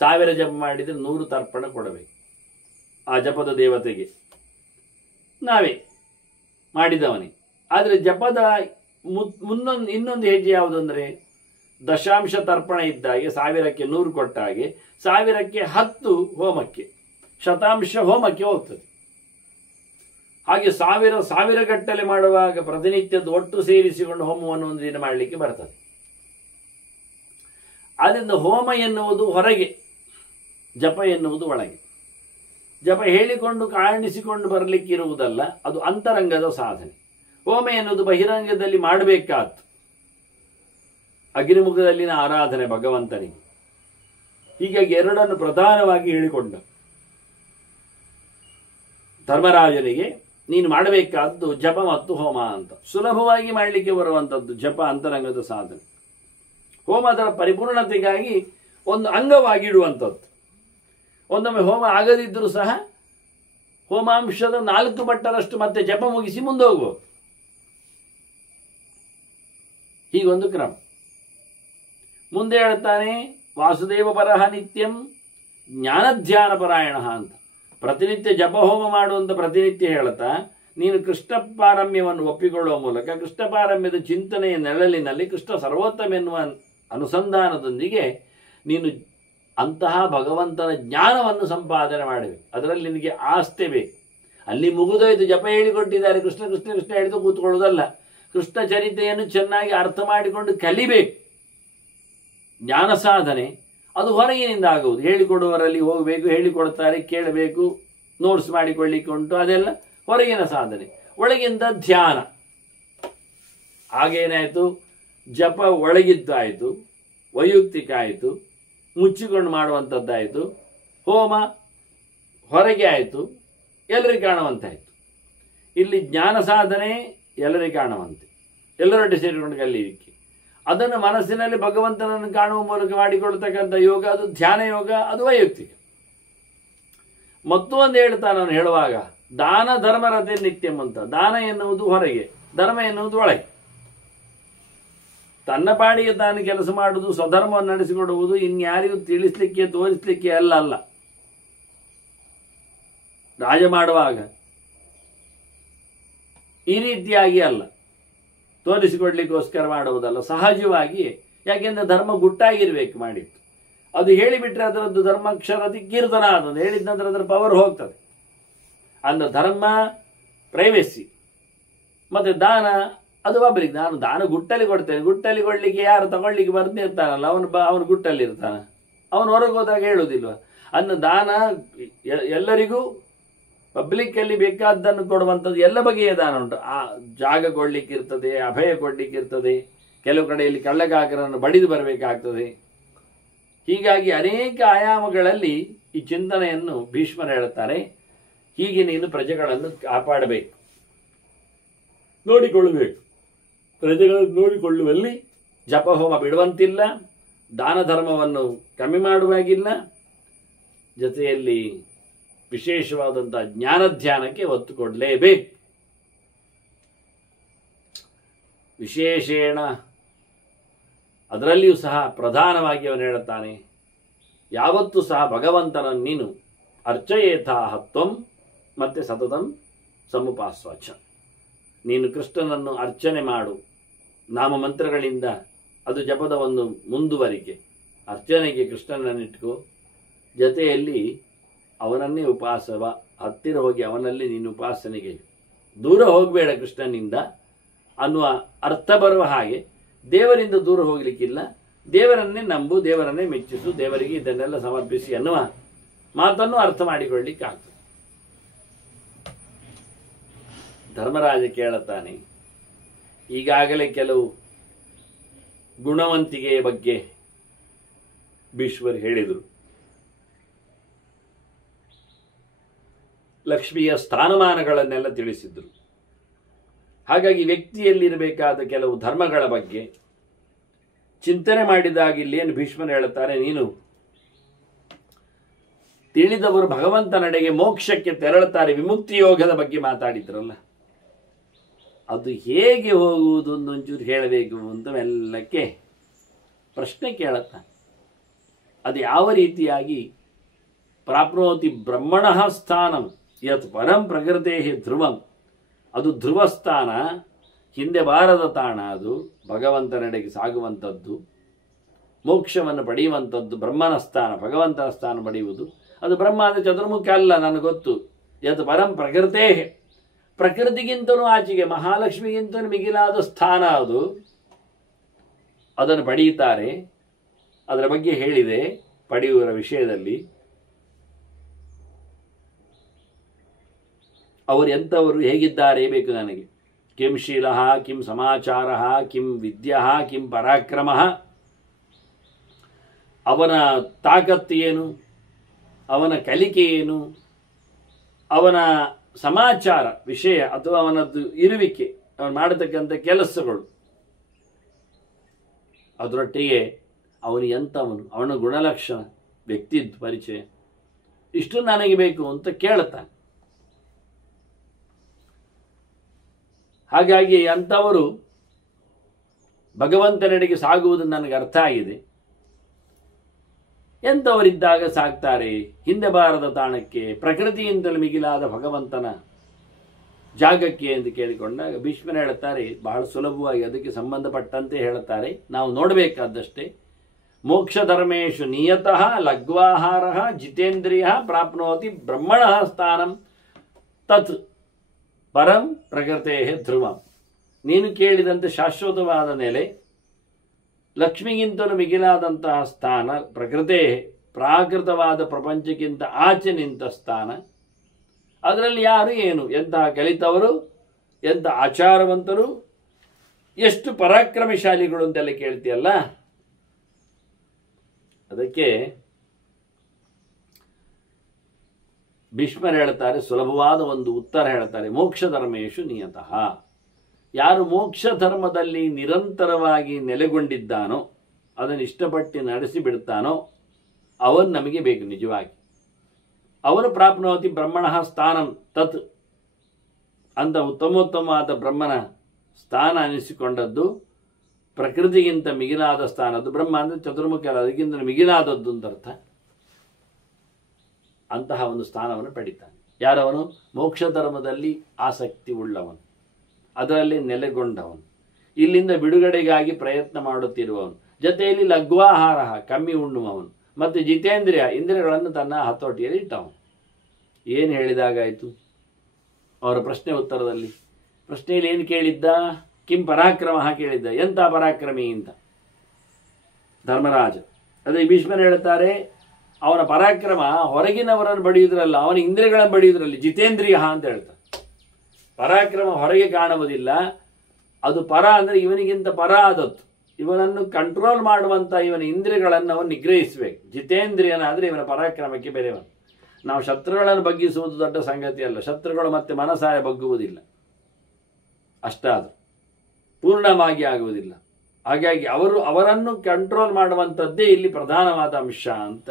1000 ಜಪ ಮಾಡಿದರೆ 100 ತರ್ಪಣ ಕೊಡಬೇಕು ಆ ಜಪದ ದೇವತೆಗೆ, ನಾವೇ ಮಾಡಿದವನೇ. ಆದರೆ ಜಪದ ಇನ್ನೊಂದು ಹೆಜ್ಜೆ ಯಾವುದಂದ್ರೆ, ದಶಾಂಶ ತರ್ಪಣ ಇದ್ದಾಗೆ 1000ಕ್ಕೆ 100 ಕೊಟ್ಟ ಹಾಗೆ 1000ಕ್ಕೆ 10 ಹೋಮಕ್ಕೆ, ಶತಾಂಶ ಹೋಮಕ್ಕೆ ಹೋಗ್ತದೆ. ಹಾಗೆ 1000 ಗಟ್ಟಲೆ ಮಾಡುವಾಗ ಪ್ರತಿನಿತ್ಯದ ಒಟ್ಟು ಸೇರಿಸಿಕೊಂಡು ಹೋಮವನ್ನು ಒಂದು ದಿನ ಮಾಡಲಿಕ್ಕೆ ಬರ್ತದೆ. ಆದ್ದರಿಂದ ಹೋಮ ಎನ್ನುವುದು ಹೊರಗೆ, ಜಪ ಎನ್ನುವುದು ಒಳಗೆ. ಜಪ ಹೇಳಿಕೊಂಡು ಕಾಣಿಸಿಕೊಂಡು ಬರಲಿಕ್ಕಿರುವುದಲ್ಲ, ಅದು ಅಂತರಂಗದ ಸಾಧನೆ. ಹೋಮ ಎನ್ನುವುದು ಬಹಿರಂಗದಲ್ಲಿ ಮಾಡಬೇಕಾದ್ದು, ಅಗ್ನಿಮುಖದಲ್ಲಿನ ಆರಾಧನೆ ಭಗವಂತನಿಗೆ. ಹೀಗಾಗಿ ಎರಡನ್ನು ಪ್ರಧಾನವಾಗಿ ಹೇಳಿಕೊಂಡ ಧರ್ಮರಾಜನಿಗೆ, ನೀನು ಮಾಡಬೇಕಾದ್ದು ಜಪ ಮತ್ತು ಹೋಮ ಅಂತ. ಸುಲಭವಾಗಿ ಮಾಡಲಿಕ್ಕೆ ಬರುವಂಥದ್ದು ಜಪ, ಅಂತರಂಗದ ಸಾಧನೆ. ಹೋಮ ಅದರ ಪರಿಪೂರ್ಣತೆಗಾಗಿ ಒಂದು ಅಂಗವಾಗಿ ಇಡುವಂಥದ್ದು. ಒಂದೊಮ್ಮೆ ಹೋಮ ಆಗದಿದ್ದರೂ ಸಹ ಹೋಮಾಂಶದ 4 ಪಟ್ಟರಷ್ಟು ಮತ್ತೆ ಜಪ ಮುಗಿಸಿ ಮುಂದೆ ಹೋಗ್ಬೋದು. ಹೀಗೊಂದು ಕ್ರಮ. ಮುಂದೆ ಹೇಳ್ತಾನೆ, ವಾಸುದೇವ ಪರಹ ನಿತ್ಯಂ ಜ್ಞಾನಧ್ಯಾನ ಪರಾಯಣ ಅಂತ. ಪ್ರತಿನಿತ್ಯ ಜಪ ಹೋಮ ಮಾಡುವಂತ ಪ್ರತಿನಿತ್ಯ ಹೇಳ್ತಾ, ನೀನು ಕೃಷ್ಣ ಪಾರಮ್ಯವನ್ನು ಒಪ್ಪಿಕೊಳ್ಳುವ ಮೂಲಕ ಕೃಷ್ಣ ಪಾರಮ್ಯದ ಚಿಂತನೆಯ ನೆರಳಿನಲ್ಲಿ ಕೃಷ್ಣ ಸರ್ವೋತ್ತಮ ಎನ್ನುವ ಅನುಸಂಧಾನದೊಂದಿಗೆ ನೀನು ಅಂತಹ ಭಗವಂತನ ಜ್ಞಾನವನ್ನು ಸಂಪಾದನೆ ಮಾಡಬೇಕು. ಅದರಲ್ಲಿ ನಿನಗೆ ಆಸ್ಥೆ ಬೇಕು. ಅಲ್ಲಿ ಮುಗಿದೋಯ್ತು, ಜಪ ಹೇಳಿಕೊಟ್ಟಿದ್ದಾರೆ, ಕೃಷ್ಣ ಕೃಷ್ಣ ಕೃಷ್ಣ ಹೇಳಿದು ಕೂತ್ಕೊಳ್ಳೋದಲ್ಲ. ಕೃಷ್ಣ ಚರಿತೆಯನ್ನು ಚೆನ್ನಾಗಿ ಅರ್ಥ ಮಾಡಿಕೊಂಡು ಕಲಿಬೇಕು. ಜ್ಞಾನ ಸಾಧನೆ ಅದು ಹೊರಗಿನಿಂದ ಆಗುವುದು. ಹೇಳಿಕೊಡುವವರಲ್ಲಿ ಹೋಗಬೇಕು, ಹೇಳಿಕೊಡ್ತಾರೆ, ಕೇಳಬೇಕು, ನೋಟ್ಸ್ ಮಾಡಿಕೊಳ್ಳಿಕ್ಕೆ ಉಂಟು, ಅದೆಲ್ಲ ಹೊರಗಿನ ಸಾಧನೆ. ಒಳಗಿಂದ ಧ್ಯಾನ. ಹಾಗೇನಾಯಿತು, ಜಪ ಒಳಗಿದ್ದಾಯಿತು, ವೈಯಕ್ತಿಕ ಆಯಿತು, ಮುಚ್ಚಿಕೊಂಡು ಮಾಡುವಂಥದ್ದಾಯಿತು. ಹೋಮ ಹೊರಗೆ ಆಯಿತು, ಎಲ್ಲರಿಗೆ ಕಾಣುವಂತಾಯಿತು. ಇಲ್ಲಿ ಜ್ಞಾನ ಸಾಧನೆ ಎಲ್ಲರಿಗೆ ಕಾಣುವಂತೆ, ಎಲ್ಲರೊಟ್ಟಿಗೆ ಸೇರಿಕೊಂಡು ಕಲಿಯಲಿಕ್ಕೆ. ಅದನ್ನು ಮನಸ್ಸಿನಲ್ಲಿ ಭಗವಂತನನ್ನು ಕಾಣುವ ಮೂಲಕ ಮಾಡಿಕೊಳ್ತಕ್ಕಂಥ ಯೋಗ, ಅದು ಧ್ಯಾನ ಯೋಗ, ಅದು ವೈಯಕ್ತಿಕ. ಮತ್ತೊಂದು ಹೇಳ್ತಾನೆ ಅವನು ಹೇಳುವಾಗ, ದಾನ ಧರ್ಮರತೆ ನಿತ್ಯಂ ಅಂತ. ದಾನ ಎನ್ನುವುದು ಹೊರಗೆ, ಧರ್ಮ ಎನ್ನುವುದು ಒಳಗೆ. ತನ್ನ ಪಾಡಿಗೆ ತಾನು ಕೆಲಸ ಮಾಡುವುದು, ಸ್ವಧರ್ಮವನ್ನು ನಡೆಸಿಕೊಡುವುದು ಇನ್ಯಾರಿಗೂ ತಿಳಿಸ್ಲಿಕ್ಕೆ ತೋರಿಸಲಿಕ್ಕೆ ಅಲ್ಲ. ರಾಜ ಮಾಡುವಾಗ ಈ ರೀತಿಯಾಗಿ ಅಲ್ಲ, ತೋರಿಸಿಕೊಡ್ಲಿಕ್ಕೋಸ್ಕರ ಮಾಡುವುದಲ್ಲ, ಸಹಜವಾಗಿ. ಯಾಕೆಂದ್ರೆ ಧರ್ಮ ಗುಟ್ಟಾಗಿರ್ಬೇಕು ಮಾಡಿತ್ತು. ಅದು ಹೇಳಿಬಿಟ್ರೆ ಅದರದ್ದು ಧರ್ಮಾಕ್ಷರತಿ ಕೀರ್ತನ ಆದದ್ದು, ಹೇಳಿದ ನಂತರ ಅದರ ಪವರ್ ಹೋಗ್ತದೆ. ಅಂದ ಧರ್ಮ ಪ್ರೈವೇಸಿ, ಮತ್ತೆ ದಾನ ಅದು ಒಬ್ಬರಿಗೆ. ನಾನು ದಾನ ಗುಟ್ಟಲ್ಲಿ ಕೊಡ್ತೇನೆ, ಗುಟ್ಟಲ್ಲಿ ಕೊಡ್ಲಿಕ್ಕೆ ಯಾರು ತಗೊಳ್ಳಿಕ್ಕೆ ಬರ್ದಿರ್ತಾನಲ್ಲ ಅವನು ಗುಟ್ಟಲ್ಲಿ ಇರ್ತಾನ, ಅವನು ಹೊರಗೆ ಹೋದಾಗ ಹೇಳುವುದಿಲ್ವ. ಅನ್ನ ದಾನ ಎಲ್ಲರಿಗೂ ಪಬ್ಲಿಕ್ಕಲ್ಲಿ ಬೇಕಾದ್ದನ್ನು ಕೊಡುವಂಥದ್ದು ಎಲ್ಲ ಬಗೆಯ ದಾನ ಉಂಟು. ಆ ಜಾಗ ಕೊಡ್ಲಿಕ್ಕಿರ್ತದೆ, ಅಭಯ ಕೊಡ್ಲಿಕ್ಕಿರ್ತದೆ, ಕೆಲವು ಕಡೆಯಲ್ಲಿ ಕಳ್ಳಗಾಕರನ್ನು ಬಡಿದು ಬರಬೇಕಾಗ್ತದೆ. ಹೀಗಾಗಿ ಅನೇಕ ಆಯಾಮಗಳಲ್ಲಿ ಈ ಚಿಂತನೆಯನ್ನು ಭೀಷ್ಮರು ಹೇಳುತ್ತಾರೆ. ಹೀಗೆ ನೀನು ಪ್ರಜೆಗಳನ್ನು ಕಾಪಾಡಬೇಕು, ನೋಡಿಕೊಳ್ಳಬೇಕು. ಪ್ರಜೆಗಳನ್ನು ನೋಡಿಕೊಳ್ಳುವಲ್ಲಿ ಜಪಹೋಮ ಬಿಡುವಂತಿಲ್ಲ, ದಾನ ಧರ್ಮವನ್ನು ಕಮ್ಮಿ ಮಾಡುವಾಗಿಲ್ಲ, ಜೊತೆಯಲ್ಲಿ ವಿಶೇಷವಾದಂಥ ಜ್ಞಾನಧ್ಯಾನಕ್ಕೆ ಒತ್ತು ಕೊಡಲೇಬೇಕು. ವಿಶೇಷೇಣ ಅದರಲ್ಲಿಯೂ ಸಹ ಪ್ರಧಾನವಾಗಿ ಅವನು ಹೇಳುತ್ತಾನೆ, ಯಾವತ್ತೂ ಸಹ ಭಗವಂತನನ್ನು ನೀನು ಅರ್ಚಯೇಥಾಹ ತ್ವಂ ಮತ್ತೆ ಸತತಂ ಸಮುಪಾಸ್ವಾಚ. ನೀನು ಕೃಷ್ಣನನ್ನು ಅರ್ಚನೆ ಮಾಡು ನಾಮ ಮಂತ್ರಗಳಿಂದ, ಅದು ಜಪದ ಒಂದು ಮುಂದುವರಿಕೆ. ಅರ್ಚನೆಗೆ ಕೃಷ್ಣನನ್ನಿಟ್ಕೋ, ಜೊತೆಯಲ್ಲಿ ಅವನನ್ನೇ ಉಪಾಸವ, ಹತ್ತಿರ ಹೋಗಿ ಅವನಲ್ಲಿ ನೀನು ಉಪಾಸನೆಗೆ ದೂರ ಹೋಗಬೇಡ ಕೃಷ್ಣನಿಂದ ಅನ್ನುವ ಅರ್ಥ ಬರುವ ಹಾಗೆ. ದೇವರಿಂದ ದೂರ ಹೋಗಲಿಕ್ಕಿಲ್ಲ, ದೇವರನ್ನೇ ನಂಬು, ದೇವರನ್ನೇ ಮೆಚ್ಚಿಸು, ದೇವರಿಗೆ ಇದನ್ನೆಲ್ಲ ಸಮರ್ಪಿಸಿ ಅನ್ನುವ ಮಾತನ್ನು ಅರ್ಥ ಮಾಡಿಕೊಳ್ಳಿಕ್ಕಾಗ್ತದೆ. ಧರ್ಮರಾಜ ಕೇಳುತ್ತಾನೆ, ಈಗಾಗಲೇ ಕೆಲವು ಗುಣವಂತಿಕೆಯ ಬಗ್ಗೆ ಭೀಷ್ಮರು ಹೇಳಿದರು. ಲಕ್ಷ್ಮಿಯ ಸ್ಥಾನಮಾನಗಳನ್ನೆಲ್ಲ ತಿಳಿಸಿದ್ರು. ಹಾಗಾಗಿ ವ್ಯಕ್ತಿಯಲ್ಲಿರಬೇಕಾದ ಕೆಲವು ಧರ್ಮಗಳ ಬಗ್ಗೆ ಚಿಂತನೆ ಮಾಡಿದಾಗ ಇಲ್ಲೇನು ಭೀಷ್ಮರು ಹೇಳುತ್ತಾರೆ, ನೀನು ತಿಳಿದವರು ಭಗವಂತನಡೆಗೆ ಮೋಕ್ಷಕ್ಕೆ ತೆರಳುತ್ತಾರೆ, ವಿಮುಕ್ತಿ ಯೋಗದ ಬಗ್ಗೆ ಮಾತಾಡಿದ್ರಲ್ಲ, ಅದು ಹೇಗೆ ಹೋಗುವುದು ಒಂಚೂರು ಹೇಳಬೇಕು ಅಂತ ಮೆಲ್ಲಕ್ಕೆ ಪ್ರಶ್ನೆ ಕೇಳುತ್ತಾನೆ. ಅದು ಯಾವ ರೀತಿಯಾಗಿ ಪ್ರಾಪ್ನೋತಿ ಬ್ರಹ್ಮಣಃ ಸ್ಥಾನಂ ಯತ್ ಪರಂ ಪ್ರಕೃತೇ ಧ್ರುವಂ. ಅದು ಧ್ರುವ ಸ್ಥಾನ, ಹಿಂದೆ ಬಾರದ ತಾಣ, ಅದು ಭಗವಂತನೆಡೆಗೆ ಸಾಗುವಂಥದ್ದು, ಮೋಕ್ಷವನ್ನು ಪಡೆಯುವಂಥದ್ದು. ಬ್ರಹ್ಮನ ಸ್ಥಾನ, ಭಗವಂತನ ಸ್ಥಾನ ಪಡೆಯುವುದು. ಅದು ಬ್ರಹ್ಮ ಅಂದರೆ ಚತುರ್ಮುಖ ಅಲ್ಲ, ನನಗೆ ಗೊತ್ತು. ಯತ್ ಪರಂ ಪ್ರಕೃತೇ, ಪ್ರಕೃತಿಗಿಂತಲೂ ಆಚೆಗೆ ಮಹಾಲಕ್ಷ್ಮಿಗಿಂತಲೂ ಮಿಗಿಲಾದ ಸ್ಥಾನ ಅದು. ಅದನ್ನು ಪಡೆಯುತ್ತಾರೆ. ಅದರ ಬಗ್ಗೆ ಹೇಳಿದೆ ಪಡೆಯುವ ವಿಷಯದಲ್ಲಿ. ಅವರು ಎಂಥವರು, ಹೇಗಿದ್ದಾರೆ ಬೇಕು ನನಗೆ. ಕಿಂ ಶೀಲಃ, ಕಿಂ ಸಮಾಚಾರಃ, ಕಿಂ ವಿದ್ಯಾ, ಕಿಂ ಪರಾಕ್ರಮಃ. ಅವನ ತಾಕತ್ತು ಏನು, ಅವನ ಕಲಿಕೆ ಏನು, ಅವನ ಸಮಾಚಾರ ವಿಷಯ ಅಥವಾ ಅವನದ್ದು ಇರುವಿಕೆ, ಅವನು ಮಾಡತಕ್ಕಂಥ ಕೆಲಸಗಳು, ಅದರೊಟ್ಟಿಗೆ ಅವನು ಎಂಥವನು, ಅವನ ಗುಣಲಕ್ಷಣ, ವ್ಯಕ್ತಿತ್ವ ಪರಿಚಯ, ಇಷ್ಟು ನನಗೆ ಬೇಕು ಅಂತ ಕೇಳುತ್ತಾನೆ. ಹಾಗಾಗಿ ಅಂಥವರು ಭಗವಂತನೆಡೆಗೆ ಸಾಗುವುದು ನನಗೆ ಅರ್ಥ ಆಗಿದೆ. ಎಂಥವರಿದ್ದಾಗ ಸಾಕ್ತಾರೆ ಹಿಂದೆ ಬಾರದ ತಾಣಕ್ಕೆ, ಪ್ರಕೃತಿಯಿಂದಲೂ ಮಿಗಿಲಾದ ಭಗವಂತನ ಜಾಗಕ್ಕೆ ಎಂದು ಕೇಳಿಕೊಂಡಾಗ ಭೀಷ್ಮರು ಹೇಳುತ್ತಾರೆ, ಬಹಳ ಸುಲಭವಾಗಿ ಅದಕ್ಕೆ ಸಂಬಂಧಪಟ್ಟಂತೆ ಹೇಳುತ್ತಾರೆ. ನಾವು ನೋಡಬೇಕಾದಷ್ಟೇ. ಮೋಕ್ಷ ಧರ್ಮೇಶು ನಿಯತಃ ಲಘ್ವಾಹಾರ ಜಿತೇಂದ್ರಿಯ ಪ್ರಾಪ್ನೋತಿ ಬ್ರಹ್ಮಣಃ ಸ್ಥಾನಂ ತತ್ ಪರಂ ಪ್ರಕೃತೇ ಧ್ರುವಂ. ನೀನು ಕೇಳಿದಂತೆ ಶಾಶ್ವತವಾದ ನೆಲೆ, ಲಕ್ಷ್ಮಿಗಿಂತಲೂ ಮಿಗಿಲಾದಂತಹ ಸ್ಥಾನ, ಪ್ರಕೃತೇ ಪ್ರಾಕೃತವಾದ ಪ್ರಪಂಚಕ್ಕಿಂತ ಆಚೆ ನಿಂತ ಸ್ಥಾನ. ಅದರಲ್ಲಿ ಯಾರು ಏನು, ಎಂತಹ ಕಲಿತವರು, ಎಂಥ ಆಚಾರವಂತರು, ಎಷ್ಟು ಪರಾಕ್ರಮಶಾಲಿಗಳು ಅಂತೆಲ್ಲ ಕೇಳ್ತೀಯಲ್ಲ. ಅದಕ್ಕೆ ಭೀಷ್ಮರು ಹೇಳ್ತಾರೆ, ಸುಲಭವಾದ ಒಂದು ಉತ್ತರ ಹೇಳ್ತಾರೆ. ಮೋಕ್ಷ ಧರ್ಮೇಶು ನಿಯತಃ. ಯಾರು ಮೋಕ್ಷ ಧರ್ಮದಲ್ಲಿ ನಿರಂತರವಾಗಿ ನೆಲೆಗೊಂಡಿದ್ದಾನೋ, ಅದನ್ನು ಇಷ್ಟಪಟ್ಟು ನಡೆಸಿಬಿಡ್ತಾನೋ, ಅವನು ನಮಗೆ ಬೇಕು ನಿಜವಾಗಿ. ಅವನು ಪ್ರಾಪ್ನೋತಿ ಬ್ರಹ್ಮಣಃ ಸ್ಥಾನಂ ತತ್. ಅಂತ ಉತ್ತಮೋತ್ತಮವಾದ ಬ್ರಹ್ಮನ ಸ್ಥಾನ ಅನಿಸಿಕೊಂಡದ್ದು ಪ್ರಕೃತಿಗಿಂತ ಮಿಗಿಲಾದ ಸ್ಥಾನ. ಅದು ಬ್ರಹ್ಮ ಅಂದರೆ ಚತುರ್ಮುಖ ಅಲ್ಲ, ಅದಕ್ಕಿಂತ ಮಿಗಿಲಾದದ್ದು ಅಂತ ಅರ್ಥ. ಅಂತಹ ಒಂದು ಸ್ಥಾನವನ್ನು ಪಡಿತಾನೆ. ಯಾರವನು? ಮೋಕ್ಷ ಧರ್ಮದಲ್ಲಿ ಆಸಕ್ತಿ ಉಳ್ಳವನು, ಅದರಲ್ಲಿ ನೆಲೆಗೊಂಡವನು, ಇಲ್ಲಿಂದ ಬಿಡುಗಡೆಗಾಗಿ ಪ್ರಯತ್ನ ಮಾಡುತ್ತಿರುವವನು, ಜೊತೆಯಲ್ಲಿ ಲಘ್ವಾಹಾರ ಕಮ್ಮಿ ಉಣ್ಣುವವನು, ಮತ್ತು ಜಿತೇಂದ್ರಿಯ ಇಂದ್ರಿಯಗಳನ್ನು ತನ್ನ ಹತೋಟಿಯಲ್ಲಿ ಇಟ್ಟವನು. ಏನು ಹೇಳಿದಾಗಾಯಿತು ಅವರ ಪ್ರಶ್ನೆ ಉತ್ತರದಲ್ಲಿ? ಪ್ರಶ್ನೆಯಲ್ಲಿ ಏನು ಕೇಳಿದ್ದ? ಕಿಂ ಪರಾಕ್ರಮ ಕೇಳಿದ್ದ. ಎಂಥ ಪರಾಕ್ರಮಿ ಅಂತ ಧರ್ಮರಾಜ. ಅದೇ ಭೀಷ್ಮರು ಹೇಳ್ತಾರೆ, ಅವನ ಪರಾಕ್ರಮ ಹೊರಗಿನವರನ್ನು ಬಡಿಯುವುದರಲ್ಲ, ಅವನ ಇಂದ್ರಿಯಗಳನ್ನು ಬಡಿಯುವುದರಲ್ಲಿ. ಜಿತೇಂದ್ರಿಯ ಅಂತ ಹೇಳ್ತಾರೆ. ಪರಾಕ್ರಮ ಹೊರಗೆ ಕಾಣುವುದಿಲ್ಲ, ಅದು ಪರ ಅಂದರೆ ಇವನಿಗಿಂತ ಪರ ಆದದ್ದು. ಇವನನ್ನು ಕಂಟ್ರೋಲ್ ಮಾಡುವಂಥ ಇವನ ಇಂದ್ರಿಯಗಳನ್ನು ಅವನು ನಿಗ್ರಹಿಸಬೇಕು. ಜಿತೇಂದ್ರಿಯನಾದರೆ ಇವನ ಪರಾಕ್ರಮಕ್ಕೆ ಬೆಲೆವನು. ನಾವು ಶತ್ರುಗಳನ್ನು ಬಗ್ಗಿಸುವುದು ದೊಡ್ಡ ಸಂಗತಿ ಅಲ್ಲ, ಶತ್ರುಗಳು ಮತ್ತೆ ಮನಸಾರೆ ಬಗ್ಗುವುದಿಲ್ಲ, ಅಷ್ಟಾದರೂ ಪೂರ್ಣವಾಗಿ ಆಗುವುದಿಲ್ಲ. ಹಾಗಾಗಿ ಅವರನ್ನು ಕಂಟ್ರೋಲ್ ಮಾಡುವಂಥದ್ದೇ ಇಲ್ಲಿ ಪ್ರಧಾನವಾದ ಅಂಶ ಅಂತ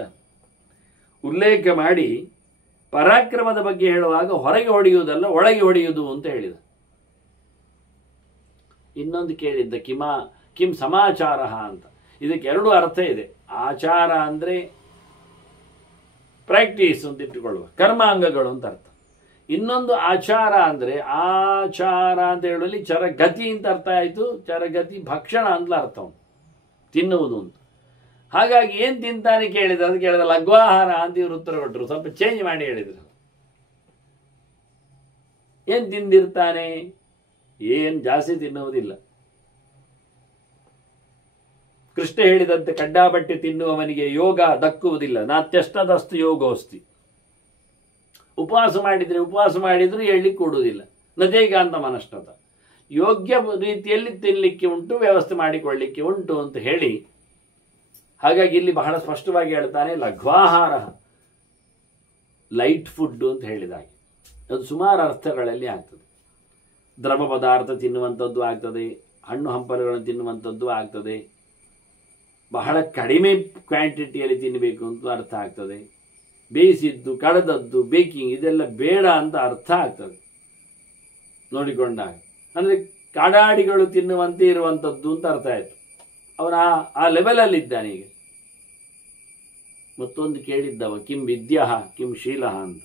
ಉಲ್ಲೇಖ ಮಾಡಿ ಪರಾಕ್ರಮದ ಬಗ್ಗೆ ಹೇಳುವಾಗ ಹೊರಗೆ ಹೊಡೆಯುವುದಲ್ಲ, ಒಳಗೆ ಹೊಡೆಯುವುದು ಅಂತ ಹೇಳಿದ. ಇನ್ನೊಂದು ಕೇಳಿದ್ದ ಕಿಂ ಸಮಾಚಾರ ಅಂತ. ಇದಕ್ಕೆ ಎರಡು ಅರ್ಥ ಇದೆ. ಆಚಾರ ಅಂದರೆ ಪ್ರಾಕ್ಟೀಸ್ ಅಂತ ಇಟ್ಟುಕೊಳ್ಳುವ ಕರ್ಮಾಂಗಗಳು ಅಂತ ಅರ್ಥ. ಇನ್ನೊಂದು ಆಚಾರ ಅಂದರೆ ಆಚಾರ ಅಂತ ಹೇಳುವಲ್ಲಿ ಚರಗತಿ ಅಂತ ಅರ್ಥ ಆಯಿತು. ಚರಗತಿ ಭಕ್ಷಣ ಅಂತಲ ಅರ್ಥ, ತಿನ್ನುವುದು ಅಂತ. ಹಾಗಾಗಿ ಏನು ತಿಂತಾನೆ ಕೇಳಿದ, ಅದು ಕೇಳಿದ ಲಘ್ವಾಹಾರ ಅಂತ ಇವರು ಉತ್ತರ ಕೊಟ್ಟರು. ಸ್ವಲ್ಪ ಚೇಂಜ್ ಮಾಡಿ ಹೇಳಿದರು. ಏನು ತಿಂದಿರ್ತಾನೆ? ಏನು ಜಾಸ್ತಿ ತಿನ್ನುವುದಿಲ್ಲ. ಕೃಷ್ಣ ಹೇಳಿದಂತೆ ಕಡ್ಡಾಬಟ್ಟೆ ತಿನ್ನುವವನಿಗೆ ಯೋಗ ದಕ್ಕುವುದಿಲ್ಲ. ನಾತ್ಯಷ್ಟದಸ್ತು ಯೋಗೋಸ್ತಿ. ಉಪವಾಸ ಮಾಡಿದ್ರು ಹೇಳಲಿಕ್ಕೆ ಕೊಡುವುದಿಲ್ಲ. ನಜೈಗಾಂತ ಮನಷ್ಟತ. ಯೋಗ್ಯ ರೀತಿಯಲ್ಲಿ ತಿನ್ನಲಿಕ್ಕೆ ಉಂಟು, ವ್ಯವಸ್ಥೆ ಮಾಡಿಕೊಳ್ಳಲಿಕ್ಕೆ ಉಂಟು ಅಂತ ಹೇಳಿ, ಹಾಗಾಗಿ ಇಲ್ಲಿ ಬಹಳ ಸ್ಪಷ್ಟವಾಗಿ ಹೇಳ್ತಾನೆ ಲಘ್ವಾಹಾರ, ಲೈಟ್ ಫುಡ್ ಅಂತ ಹೇಳಿದಾಗೆ. ಅದು ಸುಮಾರು ಅರ್ಥಗಳಲ್ಲಿ ಆಗ್ತದೆ. ದ್ರವ ಪದಾರ್ಥ ತಿನ್ನುವಂಥದ್ದು ಆಗ್ತದೆ, ಹಣ್ಣು ಹಂಪಲುಗಳನ್ನು ತಿನ್ನುವಂಥದ್ದು ಆಗ್ತದೆ, ಬಹಳ ಕಡಿಮೆ ಕ್ವಾಂಟಿಟಿಯಲ್ಲಿ ತಿನ್ನಬೇಕು ಅಂತ ಅರ್ಥ ಆಗ್ತದೆ, ಬೇಯಿಸಿದ್ದು, ಕಡದದ್ದು, ಬೇಕಿಂಗ್ ಇದೆಲ್ಲ ಬೇಡ ಅಂತ ಅರ್ಥ ಆಗ್ತದೆ ನೋಡಿಕೊಂಡಾಗ. ಅಂದರೆ ಕಾಡಾಡಿಗಳು ತಿನ್ನುವಂತೆ ಇರುವಂಥದ್ದು ಅಂತ ಅರ್ಥ ಆಯಿತು. ಅವನ ಆ ಲೆವೆಲಲ್ಲಿ ಇದ್ದಾನೆ ಈಗ. ಮತ್ತೊಂದು ಕೇಳಿದ್ದವ ಕಿಂ ವಿದ್ಯಾ ಕಿಂ ಶೀಲ ಅಂತ.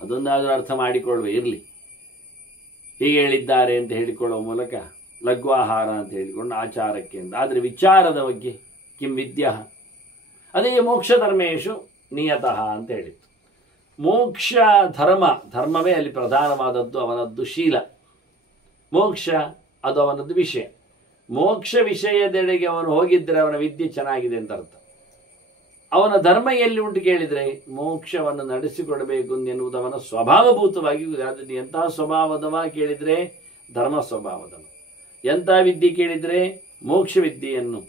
ಅದೊಂದಾದರೂ ಅರ್ಥ ಮಾಡಿಕೊಳ್ಳುವ, ಇರಲಿ ಹೀಗೆ ಹೇಳಿದ್ದಾರೆ ಅಂತ ಹೇಳಿಕೊಳ್ಳುವ ಮೂಲಕ ಲಘ್ವಾಹಾರ ಅಂತ ಹೇಳಿಕೊಂಡು ಆಚಾರಕ್ಕೆ ಅಂತ. ಆದರೆ ವಿಚಾರದ ಬಗ್ಗೆ ಕಿಂ ವಿದ್ಯಾ, ಅದೇ ಮೋಕ್ಷ ಧರ್ಮೇಶು ನಿಯತಃ ಅಂತ ಹೇಳಿತ್ತು. ಮೋಕ್ಷ ಧರ್ಮವೇ ಅಲ್ಲಿ ಪ್ರಧಾನವಾದದ್ದು, ಅವನದ್ದು ಶೀಲ. ಮೋಕ್ಷ ಅದು ಅವನದ್ದು ವಿಷಯ. ಮೋಕ್ಷ ವಿಷಯದೆಡೆಗೆ ಅವನು ಹೋಗಿದ್ದರೆ ಅವನ ವಿದ್ಯೆ ಚೆನ್ನಾಗಿದೆ ಅಂತ ಅರ್ಥ. ಅವನ ಧರ್ಮ ಎಲ್ಲಿ ಉಂಟು ಕೇಳಿದರೆ ಮೋಕ್ಷವನ್ನು ನಡೆಸಿಕೊಡಬೇಕು ಎನ್ನುವುದು ಅವನ ಸ್ವಭಾವಭೂತವಾಗಿ. ಅದನ್ನು ಎಂತಹ ಸ್ವಭಾವದವ ಕೇಳಿದರೆ ಧರ್ಮ ಸ್ವಭಾವದವ. ಎಂಥ ವಿದ್ಯೆ ಕೇಳಿದರೆ ಮೋಕ್ಷ ವಿದ್ಯೆಯನ್ನು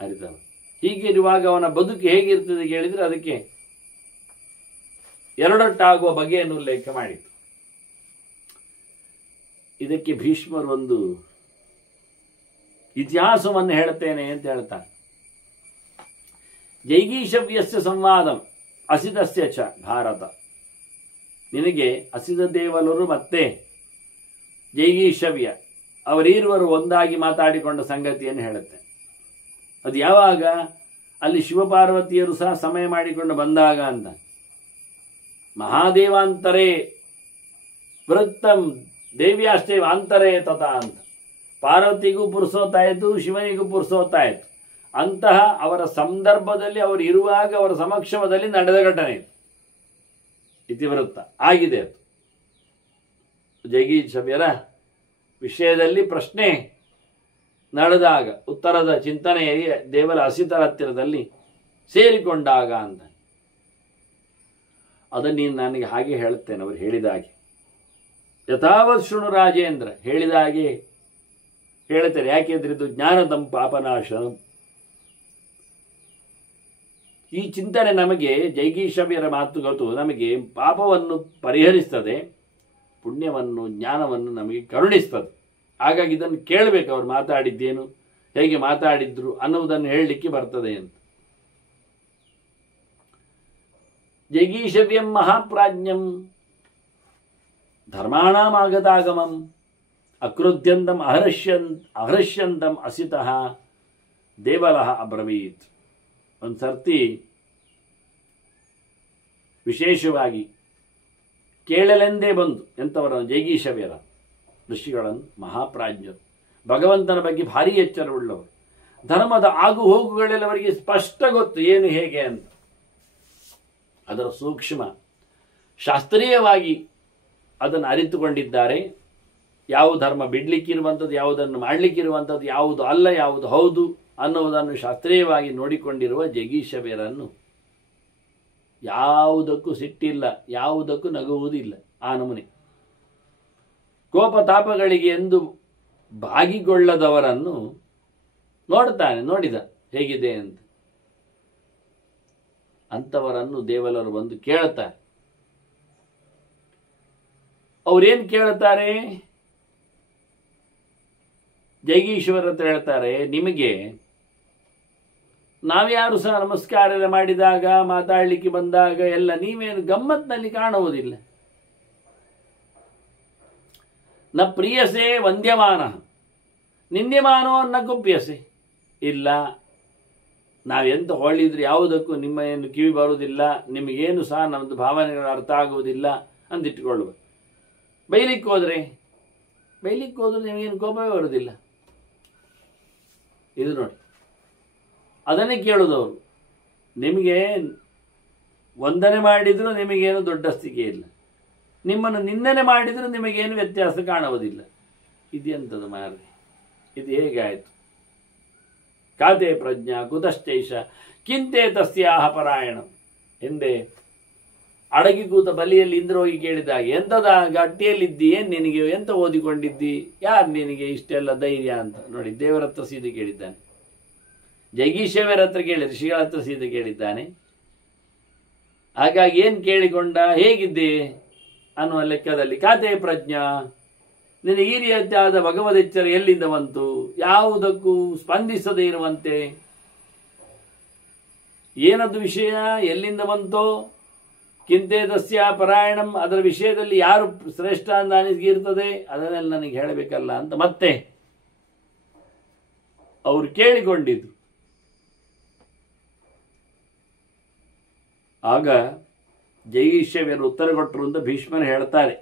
ಅರಿತವ. ಹೀಗಿರುವಾಗ ಅವನ ಬದುಕು ಹೇಗಿರ್ತದೆ ಕೇಳಿದರೆ ಅದಕ್ಕೆ ಎರಡೊಟ್ಟಾಗುವ ಬಗೆಯನ್ನು ಉಲ್ಲೇಖ ಮಾಡಿತು. ಇದಕ್ಕೆ ಭೀಷ್ಮರು ಒಂದು ಇತಿಹಾಸವನ್ನು ಹೇಳುತ್ತೇನೆ ಅಂತ ಹೇಳ್ತಾರೆ. ಜೈಗೀಷವ್ಯಸ್ಯ ಸಂವಾದಂ ಅಸಿತಸ್ಯ ಚ ಭಾರತ. ನಿನಗೆ ಅಸಿತ ದೇವಲರು ಮತ್ತೆ ಜೈಗೀಷವ್ಯ ಅವರೀರುವರು ಒಂದಾಗಿ ಮಾತಾಡಿಕೊಂಡ ಸಂಗತಿಯನ್ನು ಹೇಳುತ್ತೆ. ಅದು ಯಾವಾಗ? ಅಲ್ಲಿ ಶಿವಪಾರ್ವತಿಯರು ಸಹ ಸಮಯ ಮಾಡಿಕೊಂಡು ಬಂದಾಗ ಅಂತ. ಮಹಾದೇವಾಂತರೇ ವೃತ್ತಂ ದೇವ್ಯಾಷ್ಟೇ ಆಂತರೇ ತಥಾ ಅಂತ. ಪಾರ್ವತಿಗೂ ಪುರುಸೋತಾಯಿತು, ಶಿವನಿಗೂ ಪುರುಸೋತಾಯಿತು. ಅಂತಹ ಅವರ ಸಂದರ್ಭದಲ್ಲಿ ಅವರು ಇರುವಾಗ ಅವರ ಸಮಕ್ಷಮದಲ್ಲಿ ನಡೆದ ಘಟನೆ ಇತಿವೃತ್ತ ಆಗಿದೆ. ಅದು ಜೈಗೀಷವ್ಯರ ವಿಷಯದಲ್ಲಿ ಪ್ರಶ್ನೆ ನಡೆದಾಗ ಉತ್ತರದ ಚಿಂತನೆಯಲ್ಲಿ ದೇವರ ಅಸಿತರ ಹತ್ತಿರದಲ್ಲಿ ಸೇರಿಕೊಂಡಾಗ ಅಂತ. ಅದನ್ನು ನೀನು ನನಗೆ ಹಾಗೆ ಹೇಳುತ್ತೇನೆ, ಅವರು ಹೇಳಿದಾಗೆ. ಯಥಾವತ್ ಶೃಣು ರಾಜೇಂದ್ರ, ಹೇಳಿದಾಗೆ ಹೇಳ್ತಾರೆ. ಯಾಕೆಂದ್ರೆ ಇದು ಜ್ಞಾನದಂ ಪಾಪನಾಶನಂ. ಈ ಚಿಂತನೆ ನಮಗೆ, ಜೈಗೀಷವ್ಯರ ಮಾತುಗಳು ನಮಗೆ ಪಾಪವನ್ನು ಪರಿಹರಿಸ್ತದೆ, ಪುಣ್ಯವನ್ನು ಜ್ಞಾನವನ್ನು ನಮಗೆ ಕರುಣಿಸ್ತದೆ. ಹಾಗಾಗಿ ಇದನ್ನು ಕೇಳಬೇಕು, ಅವರು ಮಾತಾಡಿದ್ದೇನು, ಹೇಗೆ ಮಾತಾಡಿದ್ರು ಅನ್ನುವುದನ್ನು ಹೇಳಲಿಕ್ಕೆ ಬರ್ತದೆ ಅಂತ. ಜೈಗೀಷವ್ಯಂ ಮಹಾಪ್ರಾಜ್ಞಂ ಧರ್ಮಾಣಾಮಾಗತಾಗಮಂ. ಅಕೃತ್ಯಂತಂ ಅಹೃಷ್ಯಂತಂ ಅಸಿತಃ ದೇವಲಃ ಅಬ್ರವೀತ್. ಒಂದು ಸರ್ತಿ ವಿಶೇಷವಾಗಿ ಕೇಳಲೆಂದೇ ಬಂದು ಎಂಥವರನ್ನು ಜೈಗೀಷವ್ಯರ ಋಷಿಗಳನ್ನು, ಮಹಾಪ್ರಾಜ್ಞರು, ಭಗವಂತನ ಬಗ್ಗೆ ಭಾರಿ ಎಚ್ಚರವುಳ್ಳವರು, ಧರ್ಮದ ಆಗು ಹೋಗುಗಳೆಲ್ಲ ಅವರಿಗೆ ಸ್ಪಷ್ಟ ಗೊತ್ತು ಏನು ಹೇಗೆ ಅಂತ. ಅದರ ಸೂಕ್ಷ್ಮ ಶಾಸ್ತ್ರೀಯವಾಗಿ ಅದನ್ನು ಅರಿತುಕೊಂಡಿದ್ದಾರೆ. ಯಾವ ಧರ್ಮ ಬಿಡ್ಲಿಕ್ಕಿರುವಂಥದ್ದು, ಯಾವುದನ್ನು ಮಾಡಲಿಕ್ಕಿರುವಂಥದ್ದು, ಯಾವುದು ಅಲ್ಲ, ಯಾವುದು ಹೌದು ಅನ್ನುವುದನ್ನು ಶಾಸ್ತ್ರೀಯವಾಗಿ ನೋಡಿಕೊಂಡಿರುವ ಜೈಗೀಷವ್ಯರನ್ನು ಯಾವುದಕ್ಕೂ ಸಿಟ್ಟಿಲ್ಲ, ಯಾವುದಕ್ಕೂ ನಗುವುದಿಲ್ಲ. ಆ ನಮೂನೆ ಕೋಪತಾಪಗಳಿಗೆ ಎಂದು ಭಾಗಿಗೊಳ್ಳದವರನ್ನು ನೋಡಿದ ಹೇಗಿದೆ ಅಂತ. ಅಂಥವರನ್ನು ದೇವಲರು ಬಂದು ಕೇಳುತ್ತಾರೆ. ಅವ್ರೇನು ಕೇಳುತ್ತಾರೆ? ಜೈಗೀಶ್ವರ ಹತ್ರ ಹೇಳ್ತಾರೆ, ನಿಮಗೆ ನಾವ್ಯಾರು ಸಹ ನಮಸ್ಕಾರ ಎಲ್ಲ ಮಾಡಿದಾಗ, ಮಾತಾಡಲಿಕ್ಕೆ ಬಂದಾಗ ಎಲ್ಲ ನೀವೇನು ಗಮ್ಮತ್ನಲ್ಲಿ ಕಾಣುವುದಿಲ್ಲ. ನ ಪ್ರಿಯಸೆ ವಂದ್ಯಮಾನ ನಿಂದ್ಯಮಾನೋ ನ ಕುಪ್ಯಸೆ. ಇಲ್ಲ, ನಾವೆಂತ ಹೊಳಿದ್ರೆ ಯಾವುದಕ್ಕೂ ನಿಮ್ಮ ಏನು ಕಿವಿ ಬರುವುದಿಲ್ಲ, ನಿಮಗೇನು ಸಹ ನಮ್ಮದು ಭಾವನೆಗಳು ಅರ್ಥ ಆಗುವುದಿಲ್ಲ ಅಂದಿಟ್ಟುಕೊಳ್ಳುವ. ಬೈಲಿಕ್ಕೆ ಹೋದ್ರೆ ನಿಮಗೇನು ಕೋಪವೇ ಬರುವುದಿಲ್ಲ. ಇದು ನೋಡಿ, ಅದನ್ನೇ ಕೇಳುವುದವರು. ನಿಮಗೆ ವಂದನೆ ಮಾಡಿದರೂ ನಿಮಗೇನು ದೊಡ್ಡ ಸ್ಥಿತಿ ಇಲ್ಲ, ನಿಮ್ಮನ್ನು ನಿಂದನೆ ಮಾಡಿದರೂ ನಿಮಗೇನು ವ್ಯತ್ಯಾಸ ಕಾಣುವುದಿಲ್ಲ. ಇದೆಂಥದ್ದು ಮಾರ್ರೆ, ಇದು ಹೇಗಾಯಿತು? ಕಾತೆ ಪ್ರಜ್ಞಾ ಕುತಶ್ಚೈಷ ಕಿಂತೆ ತಸ್ಯಾಹ ಪರಾಯಣ. ಹಿಂದೆ ಅಡಗಿ ಕೂತ ಬಲಿಯಲ್ಲಿ ಇಂದ್ರೋಗಿ ಕೇಳಿದಾಗ, ಎಂಥದ ಗಟ್ಟಿಯಲ್ಲಿದ್ದಿ, ಏನು ನಿನಗೆ, ಎಂತ ಓದಿಕೊಂಡಿದ್ದಿ, ಯಾರು ನಿನಗೆ ಇಷ್ಟೆಲ್ಲ ಧೈರ್ಯ ಅಂತ. ನೋಡಿ, ದೇವರ ಹತ್ರ ಸೀದೆ ಕೇಳಿದ್ದಾನೆ, ಜೈಗೀಷವ್ಯರ ಹತ್ರ ಕೇಳಿ, ಋಷಿಗಳ ಹತ್ರ ಸೀದೆ ಕೇಳಿದ್ದಾನೆ. ಹಾಗಾಗಿ ಏನು ಕೇಳಿಕೊಂಡ, ಹೇಗಿದ್ದೆ ಅನ್ನುವ ಲೆಕ್ಕದಲ್ಲಿ ಕಾತೆ ಪ್ರಜ್ಞಾ, ನಿನಗೆ ಈ ರೀತಿಯಾದ ಭಗವದೆಚ್ಚರ ಎಲ್ಲಿಂದ ಬಂತು? ಯಾವುದಕ್ಕೂ ಸ್ಪಂದಿಸದೇ ಇರುವಂತೆ ಏನದು ವಿಷಯ, ಎಲ್ಲಿಂದ ಬಂತೋ? ಕಿಂತೆ ತಸ್ಯ ಪರಾಯಣಂ, ಅದರ ವಿಷಯದಲ್ಲಿ ಯಾರು ಶ್ರೇಷ್ಠ ಅಂತ ಅನಿಸಿರ್ತದೆ ಅದನ್ನೆಲ್ಲ ನನಗೆ ಹೇಳಬೇಕಲ್ಲ ಅಂತ ಮತ್ತೆ ಅವರು ಕೇಳಿಕೊಂಡಿದ್ದು. ಆಗ ಜೈಗೀಷವ್ಯರು ಉತ್ತರ ಕೊಟ್ಟರು ಅಂತ ಭೀಷ್ಮರು ಹೇಳ್ತಾರೆ.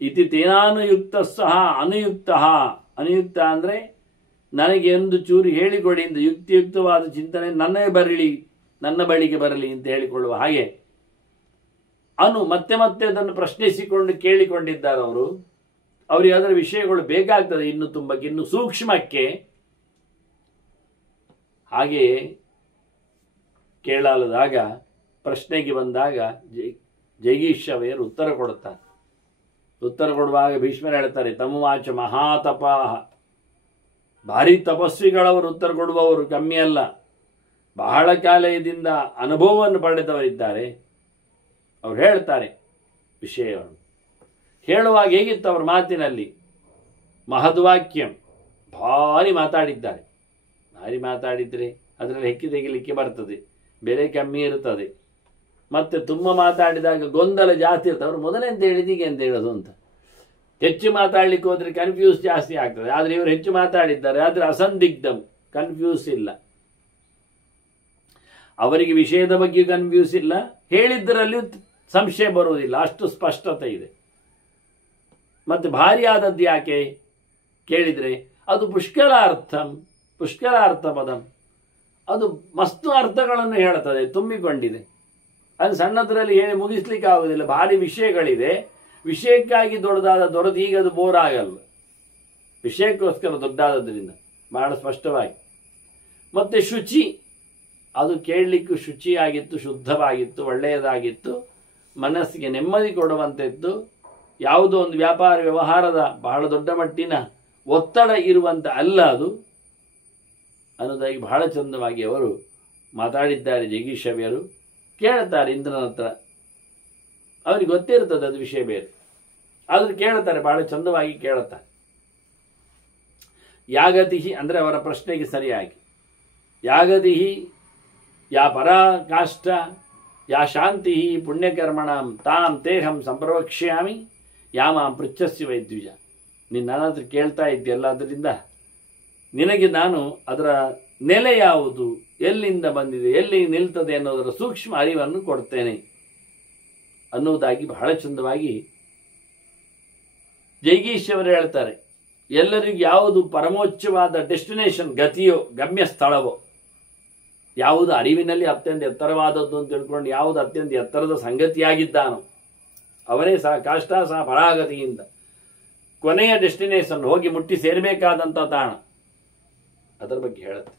ಇತಿ ತೇನಾನುಯುಕ್ತ ಸಹ ಅನುಯುಕ್ತ. ಅನುಯುಕ್ತ ಅಂದರೆ ನನಗೆ ಒಂದು ಚೂರು ಹೇಳಿಕೊಡಿ ಎಂದು ಯುಕ್ತಿಯುಕ್ತವಾದ ಚಿಂತನೆ ನನ್ನ ಬಳಿಗೆ ಬರಲಿ ಅಂತ ಹೇಳಿಕೊಳ್ಳುವ ಹಾಗೆ ಮತ್ತೆ ಅದನ್ನು ಪ್ರಶ್ನಿಸಿಕೊಂಡು ಕೇಳಿಕೊಂಡಿದ್ದಾರೆ ಅವರು. ಅವರಿಗೆ ಅದರ ವಿಷಯಗಳು ಬೇಕಾಗ್ತದೆ ಇನ್ನು ತುಂಬಕ್ಕೆ, ಇನ್ನು ಸೂಕ್ಷ್ಮಕ್ಕೆ. ಹಾಗೆಯೇ ಕೇಳಲಾದಾಗ, ಪ್ರಶ್ನೆಗೆ ಬಂದಾಗ ಜೈಗೀಷವ್ಯರು ಉತ್ತರ ಕೊಡುತ್ತಾರೆ. ಉತ್ತರ ಕೊಡುವಾಗ ಭೀಷ್ಮರು ಹೇಳ್ತಾರೆ, ತಮವಾಚ ಮಹಾತಪಾಹ, ಭಾರಿ ತಪಸ್ವಿಗಳವರು ಉತ್ತರ ಕೊಡುವವರು ಕಮ್ಮಿ ಅಲ್ಲ, ಬಹಳ ಕಾಲದಿಂದ ಅನುಭವವನ್ನು ಪಡೆದವರಿದ್ದಾರೆ. ಅವ್ರು ಹೇಳ್ತಾರೆ ವಿಷಯವನ್ನು. ಹೇಳುವಾಗ ಹೇಗಿತ್ತು ಅವರ ಮಾತಿನಲ್ಲಿ? ಮಹದ್ವಾಕ್ಯಂ, ಭಾರಿ ಮಾತಾಡಿದ್ದಾರೆ. ಭಾರಿ ಮಾತಾಡಿದರೆ ಅದರಲ್ಲಿ ಹೆಕ್ಕಿ ತೆಗಿಲಿಕ್ಕೆ ಬರ್ತದೆ, ಬೆಲೆ ಕಮ್ಮಿ ಇರುತ್ತದೆ. ಮತ್ತೆ ತುಂಬ ಮಾತಾಡಿದಾಗ ಗೊಂದಲ ಜಾಸ್ತಿ ಇರ್ತದೆ. ಅವರು ಮೊದಲೇ ಅಂತ ಹೇಳಿದ ಈಗ ಅಂತ ಹೇಳೋದು ಅಂತ. ಹೆಚ್ಚು ಮಾತಾಡ್ಲಿಕ್ಕೆ ಹೋದರೆ ಕನ್ಫ್ಯೂಸ್ ಜಾಸ್ತಿ ಆಗ್ತದೆ. ಆದರೆ ಇವರು ಹೆಚ್ಚು ಮಾತಾಡಿದ್ದಾರೆ, ಆದರೆ ಅಸಂದಿಗ್ಧಂ, ಕನ್ಫ್ಯೂಸ್ ಇಲ್ಲ. ಅವರಿಗೆ ವಿಷಯದ ಬಗ್ಗೆ ಕನ್ಫ್ಯೂಸ್ ಇಲ್ಲ, ಹೇಳಿದ್ದರಲ್ಲಿ ಸಂಶಯ ಬರುವುದಿಲ್ಲ, ಅಷ್ಟು ಸ್ಪಷ್ಟತೆ ಇದೆ. ಮತ್ತೆ ಭಾರಿ ಆದದ್ದು ಯಾಕೆ ಕೇಳಿದರೆ, ಅದು ಪುಷ್ಕರಾರ್ಥ ಪದಂ, ಅದು ಮಸ್ತು ಅರ್ಥಗಳನ್ನು ಹೇಳುತ್ತದೆ, ತುಂಬಿಕೊಂಡಿದೆ. ಅದು ಸಣ್ಣದರಲ್ಲಿ ಹೇಳಿ ಮುಗಿಸ್ಲಿಕ್ಕೆ ಆಗುವುದಿಲ್ಲ, ಭಾರಿ ವಿಷಯಗಳಿದೆ. ವಿಷಯಕ್ಕಾಗಿ ದೊಡ್ಡದು ಈಗ ಅದು ಬೋರ್ ಆಗಲ್ಲ, ವಿಷಯಕ್ಕೋಸ್ಕರ ದೊಡ್ಡಾದದ್ರಿಂದ ಬಹಳ ಸ್ಪಷ್ಟವಾಗಿ. ಮತ್ತೆ ಶುಚಿ, ಅದು ಕೇಳಲಿಕ್ಕೂ ಶುಚಿಯಾಗಿತ್ತು, ಶುದ್ಧವಾಗಿತ್ತು, ಒಳ್ಳೆಯದಾಗಿತ್ತು, ಮನಸ್ಸಿಗೆ ನೆಮ್ಮದಿ ಕೊಡುವಂಥದ್ದು. ಯಾವುದೋ ಒಂದು ವ್ಯಾಪಾರ ವ್ಯವಹಾರದ ಬಹಳ ದೊಡ್ಡ ಮಟ್ಟಿನ ಒತ್ತಡ ಇರುವಂಥ ಅಲ್ಲ ಅದು ಅನ್ನೋದಾಗಿ ಬಹಳ ಚಂದವಾಗಿ ಅವರು ಮಾತಾಡಿದ್ದಾರೆ. ಜೈಗೀಷವ್ಯರು ಕೇಳುತ್ತಾರೆ ಇಂದ್ರನ ಹತ್ರ. ಅವ್ರಿಗೆ ಗೊತ್ತಿರ್ತದೆ ಅದು ವಿಷಯ ಬೇರೆ, ಆದರೂ ಕೇಳುತ್ತಾರೆ, ಬಹಳ ಚಂದವಾಗಿ ಕೇಳುತ್ತಾರೆ. ಯಾಗತಿಹಿ ಅಂದರೆ ಅವರ ಪ್ರಶ್ನೆಗೆ ಸರಿಯಾಗಿ, ಯಾಗತಿಹಿ ಯಾ ಪರಾಕಾಷ್ಠ ಯಾ ಶಾಂತಿ ಪುಣ್ಯಕರ್ಮಣಂ ತಾಂ ತೇಹಂ ಸಂಪ್ರವಕ್ಷ್ಯಾಮಿ ಯಾಮಾಂ ಪೃಚ್ಛಸ್ಯ ವೈದ್ವಿಜ, ನೀನು ನನ್ನ ಹತ್ರ ಕೇಳ್ತಾ ಇದ್ದೀಯಲ್ಲ, ಅದರಿಂದ ನಿನಗೆ ನಾನು ಅದರ ನೆಲೆ ಯಾವುದು, ಎಲ್ಲಿಂದ ಬಂದಿದೆ, ಎಲ್ಲಿ ನಿಲ್ತದೆ ಅನ್ನೋದರ ಸೂಕ್ಷ್ಮ ಅರಿವನ್ನು ಕೊಡ್ತೇನೆ ಅನ್ನುವುದಾಗಿ ಬಹಳ ಚಂದವಾಗಿ ಜೈಗೀಶ್ವರು ಹೇಳ್ತಾರೆ. ಎಲ್ಲರಿಗೂ ಯಾವುದು ಪರಮೋಚ್ಚವಾದ ಡೆಸ್ಟಿನೇಷನ್, ಗತಿಯೋ ಗಮ್ಯ ಸ್ಥಳವೋ, ಯಾವುದು ಅರಿವಿನಲ್ಲಿ ಅತ್ಯಂತ ಎತ್ತರವಾದದ್ದು ಅಂತ ತಿಳ್ಕೊಂಡು ಯಾವುದು ಅತ್ಯಂತ ಎತ್ತರದ ಸಂಗತಿಯಾಗಿದ್ದಾನೋ ಅವನೇ ಸಹ ಕಾಷ್ಟ ಸಹ ಪರಾಗತಿಯಿಂದ ಕೊನೆಯ ಡೆಸ್ಟಿನೇಷನ್, ಹೋಗಿ ಮುಟ್ಟಿ ಸೇರಬೇಕಾದಂಥ ತಾಣ, ಅದರ ಬಗ್ಗೆ ಹೇಳುತ್ತೆ.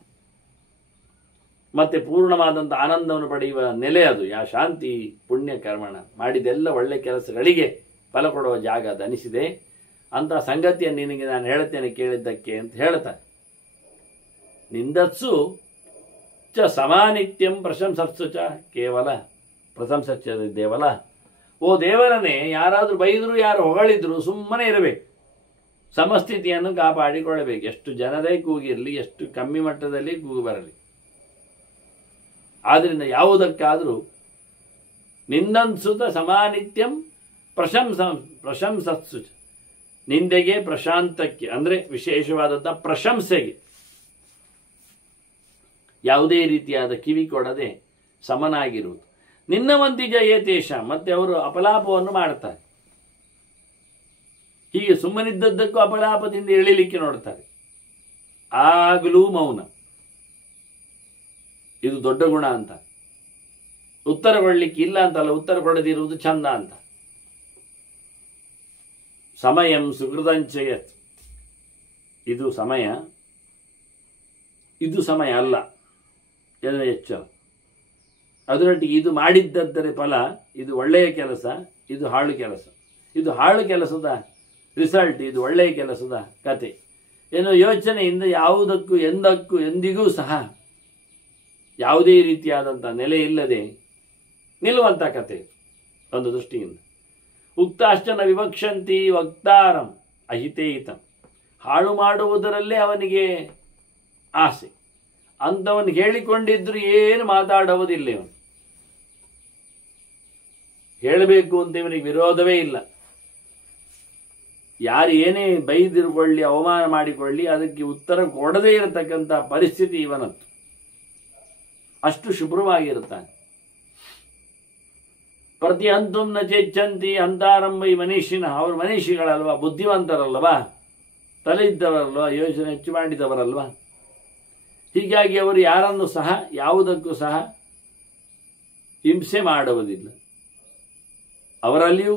ಮತ್ತೆ ಪೂರ್ಣವಾದಂಥ ಆನಂದವನ್ನು ಪಡೆಯುವ ನೆಲೆ ಅದು. ಯಾ ಶಾಂತಿ ಪುಣ್ಯ ಕರ್ಮಣ, ಮಾಡಿದೆಲ್ಲ ಒಳ್ಳೆ ಕೆಲಸಗಳಿಗೆ ಫಲ ಕೊಡುವ ಜಾಗ ಅದು ಅನಿಸಿದೆ. ಅಂತ ಸಂಗತಿಯನ್ನು ನಿನಗೆ ನಾನು ಹೇಳ್ತೇನೆ ಕೇಳಿದ್ದಕ್ಕೆ ಅಂತ ಹೇಳ್ತಾರೆ. ನಿಂದತ್ಸು ಚ ಸಮಾನಿತ್ಯಂ ಪ್ರಶಂಸತ್ಸು ಚ ಕೇವಲ ಪ್ರಶಂಸಚ್ಚ ದೇವಲ. ಓ ದೇವರನ್ನೇ, ಯಾರಾದರೂ ಬೈದರೂ ಯಾರು ಹೊಗಳಿದ್ರು ಸುಮ್ಮನೆ ಇರಬೇಕು, ಸಮಸ್ಥಿತಿಯನ್ನು ಕಾಪಾಡಿಕೊಳ್ಳಬೇಕು. ಎಷ್ಟು ಜನರೇ ಕೂಗಿರಲಿ, ಎಷ್ಟು ಕಮ್ಮಿ ಮಟ್ಟದಲ್ಲಿ ಕೂಗು ಬರಲಿ. ಆದ್ರಿಂದ ಯಾವುದಕ್ಕಾದರೂ ನಿಂದನ್ಸುತ ಸಮಾನಿತ್ಯಂ ಪ್ರಶಂಸತ್ಸು, ನಿಂದೆಗೆ ಪ್ರಶಾಂತಕ್ಕೆ ಅಂದರೆ ವಿಶೇಷವಾದಂಥ ಪ್ರಶಂಸೆಗೆ ಯಾವುದೇ ರೀತಿಯಾದ ಕಿವಿ ಕೊಡದೆ ಸಮನಾಗಿರುವುದು. ನಿನ್ನವಂತಿಜ ಏತೇಷ, ಮತ್ತೆ ಅವರು ಅಪಲಾಪವನ್ನು ಮಾಡ್ತಾರೆ. ಹೀಗೆ ಸುಮ್ಮನಿದ್ದದ್ದಕ್ಕೂ ಅಪಲಾಪದಿಂದ ಎಳಿಲಿಕ್ಕೆ ನೋಡ್ತಾರೆ. ಆಗಲೂ ಮೌನ, ಇದು ದೊಡ್ಡ ಗುಣ ಅಂತ. ಉತ್ತರ ಕೊಡಲಿಕ್ಕೆ ಇಲ್ಲ ಅಂತಲ್ಲ, ಉತ್ತರ ಕೊಡದಿರುವುದು ಚಂದ ಅಂತ. ಸಮಯಂ ಸುಹೃದಂಚಯತ್, ಇದು ಸಮಯ, ಇದು ಸಮಯ ಅಲ್ಲ ಎನ್ನುವ ಎಚ್ಚರ. ಅದರೊಟ್ಟಿಗೆ ಇದು ಮಾಡಿದ್ದದ್ದರ ಫಲ, ಇದು ಒಳ್ಳೆಯ ಕೆಲಸ, ಇದು ಹಾಳು ಕೆಲಸ, ಇದು ಹಾಳು ಕೆಲಸದ ರಿಸಲ್ಟ್, ಇದು ಒಳ್ಳೆಯ ಕೆಲಸದ ಕತೆ ಎನ್ನುವ ಯೋಚನೆಯಿಂದ ಯಾವುದಕ್ಕೂ ಎಂದಕ್ಕೂ ಎಂದಿಗೂ ಸಹ ಯಾವುದೇ ರೀತಿಯಾದಂಥ ನೆಲೆ ಇಲ್ಲದೆ ನಿಲ್ಲುವಂಥ ಕತೆ ಒಂದು ದೃಷ್ಟಿಯಿಂದ. ಉಕ್ತಾಶ್ಚನ ವಿವಕ್ಷಂತಿ ವಕ್ತಾರಂ ಅಹಿತೇಹಿತಂ, ಹಾಳು ಮಾಡುವುದರಲ್ಲೇ ಅವನಿಗೆ ಆಸೆ. ಅಂಥವನು ಹೇಳಿಕೊಂಡಿದ್ರು ಏನು ಮಾತಾಡುವುದಿಲ್ಲ. ಇವನು ಹೇಳಬೇಕು ಅಂತ ಇವನಿಗೆ ವಿರೋಧವೇ ಇಲ್ಲ. ಯಾರು ಏನೇ ಬೈದಿರುಕೊಳ್ಳಿ, ಅವಮಾನ ಮಾಡಿಕೊಳ್ಳಿ, ಅದಕ್ಕೆ ಉತ್ತರ ಕೊಡದೇ ಇರತಕ್ಕಂಥ ಪರಿಸ್ಥಿತಿ ಇವನದ್ದು. ಅಷ್ಟು ಶುಭ್ರವಾಗಿರುತ್ತಾನೆ. ಪ್ರತಿಹಂತುಂ ನ ಚೇಚ್ಛಂತಿ ಅಂತಾರಂಭೈ ಮನೀಷಿನ, ಅವರು ಮನೀಷಿಗಳಲ್ವಾ, ಬುದ್ಧಿವಂತರಲ್ವಾ, ತಲೆ ಇದ್ದವರಲ್ವಾ, ಯೋಚನೆ ಹೆಚ್ಚು ಮಾಡಿದವರಲ್ವಾ. ಹೀಗಾಗಿ ಅವರು ಯಾರನ್ನು ಸಹ ಯಾವುದಕ್ಕೂ ಸಹ ಹಿಂಸೆ ಮಾಡುವುದಿಲ್ಲ. ಅವರಲ್ಲಿಯೂ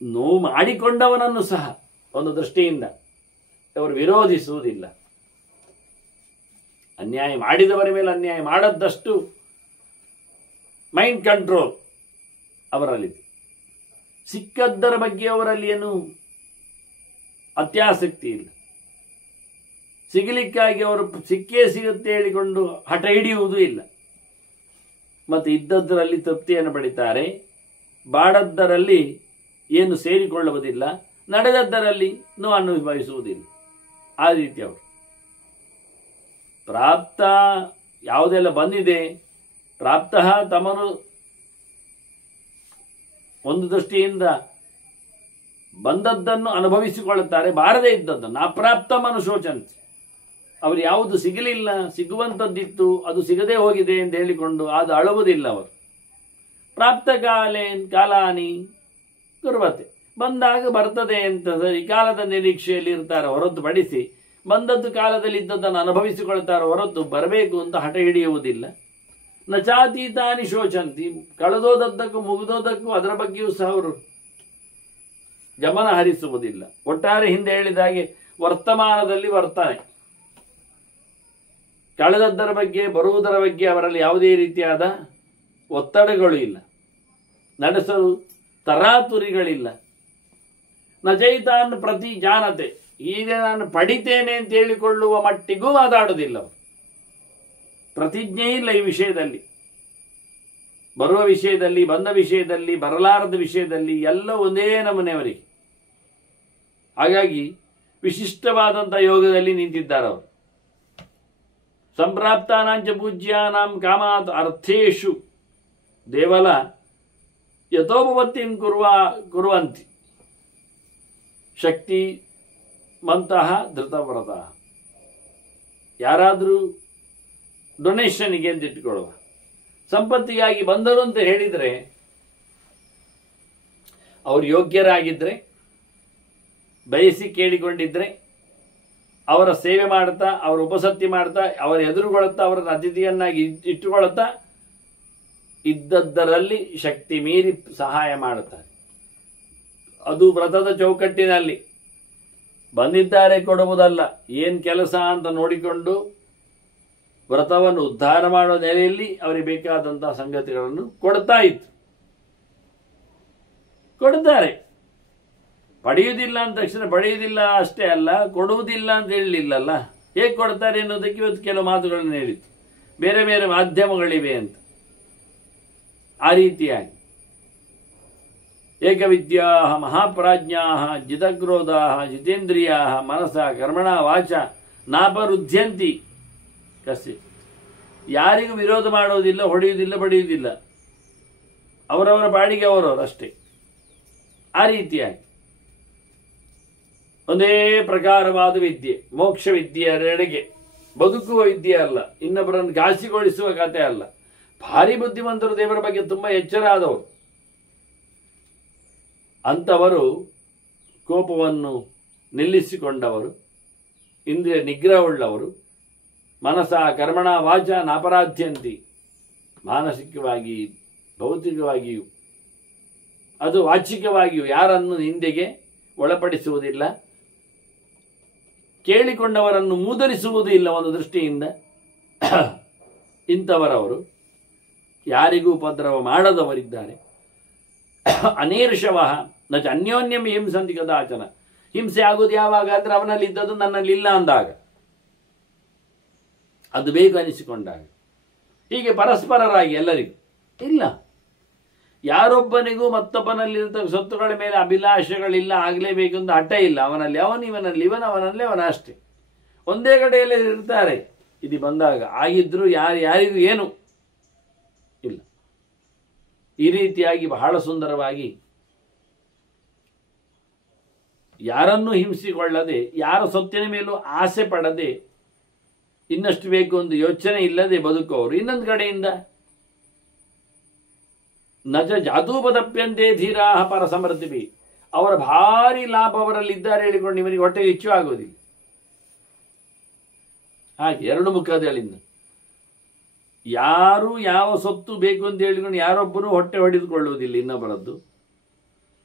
ನೋವು ಮಾಡಿಕೊಂಡವನನ್ನು ಸಹ ಒಂದು ದೃಷ್ಟಿಯಿಂದ ಅವರು ವಿರೋಧಿಸುವುದಿಲ್ಲ. ಅನ್ಯಾಯ ಮಾಡಿದವರ ಮೇಲೆ ಅನ್ಯಾಯ ಮಾಡದ್ದಷ್ಟು ಮೈಂಡ್ ಕಂಟ್ರೋಲ್ ಅವರಲ್ಲಿದೆ. ಸಿಕ್ಕದ್ದರ ಬಗ್ಗೆ ಅವರಲ್ಲಿ ಏನು ಅತ್ಯಾಸಕ್ತಿ ಇಲ್ಲ. ಸಿಗಲಿಕ್ಕಾಗಿ ಅವರು ಸಿಕ್ಕೇ ಸಿಗುತ್ತೆ ಹೇಳಿಕೊಂಡು ಹಠ ಹಿಡಿಯುವುದೂ ಇಲ್ಲ. ಮತ್ತು ಇದ್ದದ್ದರಲ್ಲಿ ತೃಪ್ತಿಯನ್ನು ಪಡಿತಾರೆ. ಬಾಡದ್ದರಲ್ಲಿ ಏನು ಸೇರಿಕೊಳ್ಳುವುದಿಲ್ಲ, ನಡೆದದ್ದರಲ್ಲಿ ನೋವು ಅನುಭವಿಸುವುದಿಲ್ಲ. ಆ ರೀತಿ ಅವರು ಪ್ರಾಪ್ತ ಯಾವುದೆಲ್ಲ ಬಂದಿದೆ, ಪ್ರಾಪ್ತ ತಮನು ಒಂದು ದೃಷ್ಟಿಯಿಂದ ಬಂದದ್ದನ್ನು ಅನುಭವಿಸಿಕೊಳ್ಳುತ್ತಾರೆ, ಬಾರದೇ ಇದ್ದದ್ದನ್ನು ಅಪ್ರಾಪ್ತ ಮನುಷ್ಯೋಚಂತೆ. ಅವರು ಯಾವುದು ಸಿಗಲಿಲ್ಲ, ಸಿಗುವಂಥದ್ದಿತ್ತು, ಅದು ಸಿಗದೇ ಹೋಗಿದೆ ಅಂತ ಹೇಳಿಕೊಂಡು ಅದು ಅಳುವುದಿಲ್ಲ. ಅವರು ಪ್ರಾಪ್ತ ಕಾಲಾನಿ ಕುರ್ವತೆ, ಬಂದಾಗ ಬರ್ತದೆ ಅಂತ ಈ ಕಾಲದ ನಿರೀಕ್ಷೆಯಲ್ಲಿ ಇರ್ತಾರೆ ಹೊರತುಪಡಿಸಿ ಬಂದದ್ದು ಕಾಲದಲ್ಲಿ ಇದ್ದದ್ದನ್ನು ಅನುಭವಿಸಿಕೊಳ್ತಾರೆ ಹೊರತು ಬರಬೇಕು ಅಂತ ಹಠ ಹಿಡಿಯುವುದಿಲ್ಲ. ನಚಾತೀತಾನಿ ಶೋಚಂತಿ, ಕಳೆದೋದದ್ದಕ್ಕೂ ಮುಗಿದೋದಕ್ಕೂ ಅದರ ಬಗ್ಗೆಯೂ ಸಹ ಅವರು ಗಮನ ಹರಿಸುವುದಿಲ್ಲ. ಒಟ್ಟಾರೆ ಹಿಂದೆ ಹೇಳಿದ ಹಾಗೆ ವರ್ತಮಾನದಲ್ಲಿ ಬರ್ತಾನೆ. ಕಳೆದದ್ದರ ಬಗ್ಗೆ ಬರುವುದರ ಬಗ್ಗೆ ಅವರಲ್ಲಿ ಯಾವುದೇ ರೀತಿಯಾದ ಒತ್ತಡಗಳು ಇಲ್ಲ, ನಡೆಸಲು ತರಾತುರಿಗಳಿಲ್ಲ. ನಜೈತಾನ್ ಪ್ರತಿ ಜಾನತೆ, ಈಗ ನಾನು ಪಡಿತೇನೆ ಅಂತ ಹೇಳಿಕೊಳ್ಳುವ ಮಟ್ಟಿಗೂ ಮಾತಾಡುವುದಿಲ್ಲ. ಅವರು ಪ್ರತಿಜ್ಞೆ ಇಲ್ಲ ಈ ವಿಷಯದಲ್ಲಿ, ಬರುವ ವಿಷಯದಲ್ಲಿ, ಬಂದ ವಿಷಯದಲ್ಲಿ, ಬರಲಾರದ ವಿಷಯದಲ್ಲಿ ಎಲ್ಲ ಒಂದೇ ನಮೂನೆಯವರಿಗೆ. ಹಾಗಾಗಿ ವಿಶಿಷ್ಟವಾದಂಥ ಯೋಗದಲ್ಲಿ ನಿಂತಿದ್ದಾರೆ ಅವರು. ಸಂಪ್ರಾಪ್ತಾನಾಂಚ ಪೂಜ್ಯಾನಾಂ ಕಾಮಾತ್ ಅರ್ಥೇಶು ದೇವಲ ಯಥೋಪಪತ್ತಿಂ ಕುರುವಂತಿ ಶಕ್ತಿ ಮಂತಹ ಧೃತವ್ರತ. ಯಾರಾದರೂ ಡೊನೇಷನ್ಗೆ ಅಂತ ಇಟ್ಟುಕೊಳ್ಳುವ, ಸಂಪತ್ತಿಗಾಗಿ ಬಂದರು ಅಂತ ಹೇಳಿದರೆ ಅವರು ಯೋಗ್ಯರಾಗಿದ್ದರೆ, ಬಯಸಿ ಕೇಳಿಕೊಂಡಿದ್ರೆ, ಅವರ ಸೇವೆ ಮಾಡ್ತಾ, ಅವರ ಉಪಸತ್ತಿ ಮಾಡ್ತಾ, ಅವರ ಎದುರುಗೊಳ್ಳುತ್ತಾ, ಅವರನ್ನು ಅತಿಥಿಯನ್ನಾಗಿ ಇಟ್ಟುಕೊಳ್ಳುತ್ತಾ ಇದ್ದದ್ದರಲ್ಲಿ ಶಕ್ತಿ ಮೀರಿ ಸಹಾಯ ಮಾಡುತ್ತಾರೆ. ಅದು ವ್ರತದ ಚೌಕಟ್ಟಿನಲ್ಲಿ ಬಂದಿದ್ದಾರೆ ಕೊಡುವುದಲ್ಲ, ಏನು ಕೆಲಸ ಅಂತ ನೋಡಿಕೊಂಡು ವ್ರತವನ್ನು ಉದ್ಧಾರ ಮಾಡುವ ನೆಲೆಯಲ್ಲಿ ಅವರಿಗೆ ಬೇಕಾದಂತಹ ಸಂಗತಿಗಳನ್ನು ಕೊಡ್ತಾ ಇತ್ತು. ಕೊಡ್ತಾರೆ. ಪಡೆಯುವುದಿಲ್ಲ ಅಂದ ತಕ್ಷಣ ಪಡೆಯುವುದಿಲ್ಲ ಅಷ್ಟೇ ಅಲ್ಲ, ಕೊಡುವುದಿಲ್ಲ ಅಂತ ಹೇಳಲಿಲ್ಲಲ್ಲ. ಹೇಗೆ ಕೊಡ್ತಾರೆ ಅನ್ನೋದಕ್ಕೆ ಇವತ್ತು ಕೆಲವು ಮಾತುಗಳನ್ನು ಹೇಳಿತ್ತು. ಬೇರೆ ಬೇರೆ ಮಾಧ್ಯಮಗಳಿವೆ ಅಂತ. ಆ ರೀತಿಯಾಗಿ ಏಕವಿದ್ಯಾ ಮಹಾಪ್ರಾಜ್ಞಾ ಜಿತಕ್ರೋಧಾ ಜಿತೇಂದ್ರಿಯಾ ಮನಸ ಕರ್ಮಣ ವಾಚ ನಾಪರುದ್ಯಂತಿ ಕಸಿ. ಯಾರಿಗೂ ವಿರೋಧ ಮಾಡುವುದಿಲ್ಲ, ಹೊಡೆಯುವುದಿಲ್ಲ, ಬಡಿಯುವುದಿಲ್ಲ. ಅವರವರ ಪಾಡಿಗೆ ಅವರವರು ಅಷ್ಟೇ. ಆ ರೀತಿಯಾಗಿ ಒಂದೇ ಪ್ರಕಾರವಾದ ವಿದ್ಯೆ, ಮೋಕ್ಷ ವಿದ್ಯೆಯೆಡೆಗೆ ಬದುಕುವ ವಿದ್ಯೆ ಅಲ್ಲ, ಇನ್ನೊಬ್ಬರನ್ನು ಘಾಸಿಗೊಳಿಸುವ ಕಥೆ ಅಲ್ಲ. ಭಾರಿ ಬುದ್ಧಿವಂತರು, ದೇವರ ಬಗ್ಗೆ ತುಂಬ ಎಚ್ಚರ ಆದವರು. ಅಂಥವರು ಕೋಪವನ್ನು ನಿಲ್ಲಿಸಿಕೊಂಡವರು, ಇಂದ್ರಿಯ ನಿಗ್ರಹವುಳ್ಳವರು, ಮನಸ ಕರ್ಮಣ ವಾಚ ನಾಪರಾಧ್ಯಂತಿ. ಮಾನಸಿಕವಾಗಿ, ಭೌತಿಕವಾಗಿಯೂ, ಅದು ವಾಚಿಕವಾಗಿಯೂ ಯಾರನ್ನು ನಿಂದೆಗೆ ಒಳಪಡಿಸುವುದಿಲ್ಲ, ಕೇಳಿಕೊಂಡವರನ್ನು ಮೂದರಿಸುವುದೂ ಇಲ್ಲ. ಒಂದು ದೃಷ್ಟಿಯಿಂದ ಇಂಥವರವರು ಯಾರಿಗೂ ಉಪದ್ರವ ಮಾಡದವರಿದ್ದಾರೆ. ಅನೇರ್ಷವಃ ನ ಚ ಅನ್ಯೋನ್ಯಂ ಹಿಂಸಂತಿ ಕದಾಚನ. ಹಿಂಸೆ ಆಗುವುದು ಯಾವಾಗ ಅಂದರೆ ಅವನಲ್ಲಿ ಇದ್ದದ್ದು ನನ್ನಲ್ಲಿ ಇಲ್ಲ ಅಂದಾಗ, ಅದು ಬೇಕು ಅನಿಸಿಕೊಂಡಾಗ. ಹೀಗೆ ಪರಸ್ಪರರಾಗಿ ಎಲ್ಲರಿಗೂ ಇಲ್ಲ. ಯಾರೊಬ್ಬನಿಗೂ ಮತ್ತೊಬ್ಬನಲ್ಲಿರ್ತಕ್ಕ ಸೊತ್ತುಗಳ ಮೇಲೆ ಅಭಿಲಾಷೆಗಳಿಲ್ಲ, ಆಗಲೇಬೇಕು ಅಂತ ಹಠ ಇಲ್ಲ. ಅವನಲ್ಲಿ ಅವನು, ಇವನಲ್ಲಿ ಇವನು, ಅವನಲ್ಲಿ ಅವನ ಅಷ್ಟೇ. ಒಂದೇ ಕಡೆಯಲ್ಲಿ ಇರ್ತಾರೆ. ಇದು ಬಂದಾಗ ಆಗಿದ್ರೂ ಯಾರಿಗೂ ಏನು ಇಲ್ಲ. ಈ ರೀತಿಯಾಗಿ ಬಹಳ ಸುಂದರವಾಗಿ ಯಾರನ್ನೂ ಹಿಂಸಿಕೊಳ್ಳದೆ, ಯಾರ ಸೊತ್ತಿನ ಮೇಲೂ ಆಸೆ ಪಡದೆ, ಇನ್ನಷ್ಟು ಬೇಕು ಒಂದು ಯೋಚನೆ ಇಲ್ಲದೆ ಬದುಕುವವರು. ಇನ್ನೊಂದು ಕಡೆಯಿಂದ ನಜ ಜಾತೂಪದಪ್ಯಂತೆ ಧೀರಾಹ ಪರ ಸಮೃದ್ಧಿ. ಅವರ ಭಾರಿ ಲಾಭ ಅವರಲ್ಲಿದ್ದಾರೆ ಹೇಳಿಕೊಂಡು ಇವರಿಗೆ ಹೊಟ್ಟೆಗೆ ಹೆಚ್ಚು ಆಗುವುದಿಲ್ಲ. ಹಾಗೆ ಎರಡು ಮುಖದಳಿಂದ ಯಾರು ಯಾವ ಸೊತ್ತು ಬೇಕು ಅಂತ ಹೇಳಿಕೊಂಡು ಯಾರೊಬ್ಬರು ಹೊಟ್ಟೆ ಹೊಡೆದುಕೊಳ್ಳುವುದಿಲ್ಲ ಇನ್ನೊಬ್ಬರದ್ದು.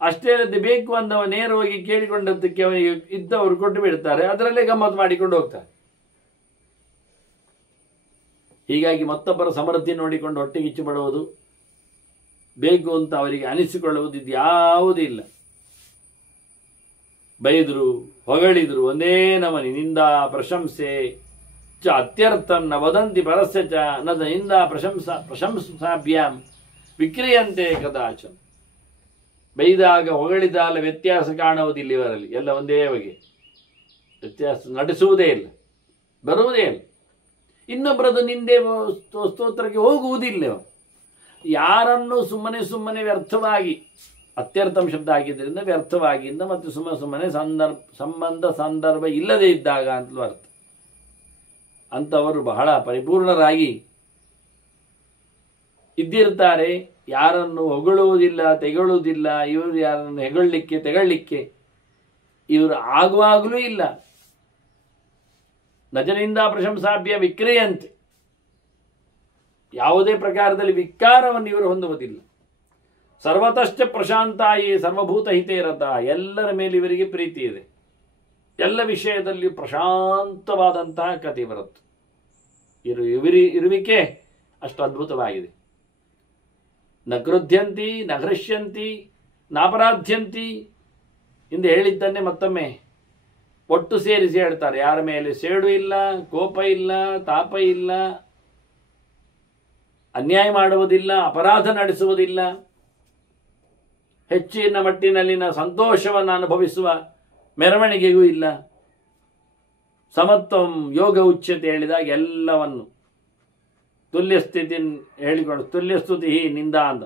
ಅಷ್ಟೇ ಅಲ್ಲದೆ ಬೇಕು ಅಂದವ ನೇರವಾಗಿ ಕೇಳಿಕೊಂಡದ್ದಕ್ಕೆ ಅವನಿಗೆ ಇದ್ದವರು ಕೊಟ್ಟು ಬಿಡ್ತಾರೆ, ಅದರಲ್ಲೇ ಗಮ್ಮತ್ತು ಮಾಡಿಕೊಂಡು ಹೋಗ್ತಾರೆ. ಹೀಗಾಗಿ ಮತ್ತೊಬ್ಬರ ಸಮೃದ್ಧಿ ನೋಡಿಕೊಂಡು ಹೊಟ್ಟೆಗೆ ಕಿಚ್ಚು ಪಡುವುದು, ಬೇಕು ಅಂತ ಅವರಿಗೆ ಅನಿಸಿಕೊಳ್ಳುವುದು, ಇದು ಯಾವುದೂ ಇಲ್ಲ. ಬೈದರು, ಹೊಗಳಿದ್ರು ಒಂದೇ ನಮನಿ. ನಿಂದಾ ಪ್ರಶಂಸೆ ಚ ಅತ್ಯರ್ಥನ್ನ ವದಂತಿ ಪರಸ್ಯ ಚ ನದ ನಿಂದಾ ಪ್ರಶಂಸಾಭ್ಯಾಂ ವಿಕ್ರಿಯಂತೆ ಕದಾಚ. ಬೈದಾಗ ಹೊಗಳಿದಾಗ ವ್ಯತ್ಯಾಸ ಕಾಣುವುದಿಲ್ಲ ಇವರಲ್ಲಿ. ಎಲ್ಲ ಒಂದೇ ಬಗೆ ವ್ಯತ್ಯಾಸ ನಡೆಸುವುದೇ ಇಲ್ಲ, ಬರುವುದೇ ಇಲ್ಲ. ಇನ್ನೊಬ್ಬರದು ನಿಂದೆ ಸ್ತೋತ್ರಕ್ಕೆ ಹೋಗುವುದಿಲ್ಲ. ಯಾರನ್ನು ಸುಮ್ಮನೆ ವ್ಯರ್ಥವಾಗಿ, ಅತ್ಯರ್ಥಂ ಶಬ್ದ ಆಗಿದ್ದರಿಂದ ವ್ಯರ್ಥವಾಗಿಂದ ಮತ್ತು ಸುಮ್ಮನೆ ಸಂದರ್ಭ ಇಲ್ಲದೆ ಇದ್ದಾಗ ಅಂತಲೂ ಅರ್ಥ. ಅಂಥವರು ಬಹಳ ಪರಿಪೂರ್ಣರಾಗಿ ಇದ್ದಿರ್ತಾರೆ. ಯಾರನ್ನು ಹೊಗಳುವುದಿಲ್ಲ, ತೆಗೊಳ್ಳುವುದಿಲ್ಲ. ಇವರು ಯಾರನ್ನು ಹೆಗೊಳ್ಳಿಕ್ಕೆ ತೆಗೊಳ್ಳಿಕ್ಕೆ ಇವರು ಆಗುವಾಗಲೂ ಇಲ್ಲ. ನಜನಿಂದ ಪ್ರಶಂಸಾಭ್ಯ ವಿಕ್ರಿಯಂತೆ. ಯಾವುದೇ ಪ್ರಕಾರದಲ್ಲಿ ವಿಕಾರವನ್ನು ಇವರು ಹೊಂದುವುದಿಲ್ಲ. ಸರ್ವತಶ್ಚ ಪ್ರಶಾಂತಾಯಿ ಸರ್ವಭೂತ ಹಿತೇರತ. ಎಲ್ಲರ ಮೇಲೆ ಇವರಿಗೆ ಪ್ರೀತಿ ಇದೆ. ಎಲ್ಲ ವಿಷಯದಲ್ಲಿ ಪ್ರಶಾಂತವಾದಂತಹ ಕಥೆ ಬರುತ್ತೆ. ಇರುವಿಕೆ ಅಷ್ಟು ಅದ್ಭುತವಾಗಿದೆ. ನ ಕ್ರುದ್ಯಂತಿ ನ ಹೃಷ್ಯಂತಿ ನಾಪರಾಧ್ಯಂತಿ ಎಂದು ಹೇಳಿದ್ದನ್ನೇ ಮತ್ತೊಮ್ಮೆ ಒಟ್ಟು ಸೇರಿಸಿ ಹೇಳ್ತಾರೆ. ಯಾರ ಮೇಲೆ ಸೇಡು ಇಲ್ಲ, ಕೋಪ ಇಲ್ಲ, ತಾಪ ಇಲ್ಲ, ಅನ್ಯಾಯ ಮಾಡುವುದಿಲ್ಲ, ಅಪರಾಧ ನಡೆಸುವುದಿಲ್ಲ, ಹೆಚ್ಚಿನ ಮಟ್ಟಿನಲ್ಲಿನ ಸಂತೋಷವನ್ನು ಅನುಭವಿಸುವ ಮೆರವಣಿಗೆಯೂ ಇಲ್ಲ. ಸಮತ್ವಂ ಯೋಗ ಉಚ್ಯತೆ ಹೇಳಿದಾಗ ಎಲ್ಲವನ್ನು ತುಲ್ಯ ಸ್ಥಿತಿ ಹೇಳಿಕೊಂಡು, ತುಲ್ಯ ಸ್ತುತಿ ನಿಂದ ಅಂದ.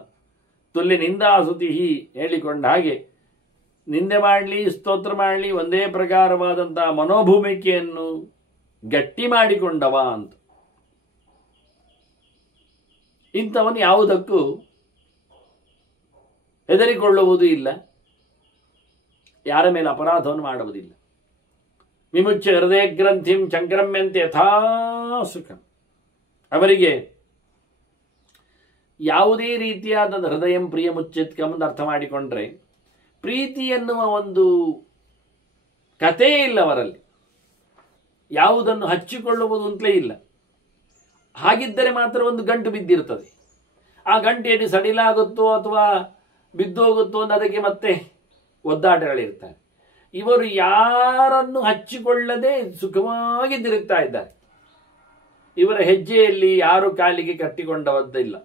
ತುಲ್ಯ ನಿಂದಾಸುತಿ ಹೇಳಿಕೊಂಡ ಹಾಗೆ ನಿಂದೆ ಮಾಡಲಿ ಸ್ತೋತ್ರ ಮಾಡಲಿ ಒಂದೇ ಪ್ರಕಾರವಾದಂತಹ ಮನೋಭೂಮಿಕೆಯನ್ನು ಗಟ್ಟಿ ಮಾಡಿಕೊಂಡವ ಅಂತ. ಇಂಥವನು ಯಾವುದಕ್ಕೂ ಹೆದರಿಕೊಳ್ಳುವುದೂ ಇಲ್ಲ, ಯಾರ ಮೇಲೆ ಅಪರಾಧವನ್ನು ಮಾಡುವುದಿಲ್ಲ. ವಿಮುಚ್ಯ ಹೃದಯ ಗ್ರಂಥಿಂ ಚಂಕ್ರಮ್ಯಂತೆ ಯಥಾ ಸುಖಂ. ಅವರಿಗೆ ಯಾವುದೇ ರೀತಿಯಾದ ಹೃದಯ ಪ್ರಿಯ ಮುಚ್ಚಿತ್ಕಂ ಅಂತ ಅರ್ಥ ಮಾಡಿಕೊಂಡ್ರೆ, ಪ್ರೀತಿ ಎನ್ನುವ ಒಂದು ಕಥೆ ಇಲ್ಲ ಅವರಲ್ಲಿ, ಯಾವುದನ್ನು ಹಚ್ಚಿಕೊಳ್ಳುವುದು ಅಂತಲೇ ಇಲ್ಲ. ಹಾಗಿದ್ದರೆ ಮಾತ್ರ ಒಂದು ಗಂಟು ಬಿದ್ದಿರ್ತದೆ. ಆ ಗಂಟೆಯಲ್ಲಿ ಸಡಿಲಾಗುತ್ತೋ ಅಥವಾ ಬಿದ್ದೋಗುತ್ತೋ ಅಂತ ಅದಕ್ಕೆ ಮತ್ತೆ ಒದ್ದಾಟಗಳಿರ್ತಾರೆ. ಇವರು ಯಾರನ್ನು ಹಚ್ಚಿಕೊಳ್ಳದೆ ಸುಖವಾಗಿ ತಿರುಗ್ತಾ ಇದ್ದಾರೆ. ಇವರ ಹೆಜ್ಜೆಯಲ್ಲಿ ಯಾರು ಕಾಲಿಗೆ ಕಟ್ಟಿಕೊಂಡವದ್ದಿಲ್ಲ.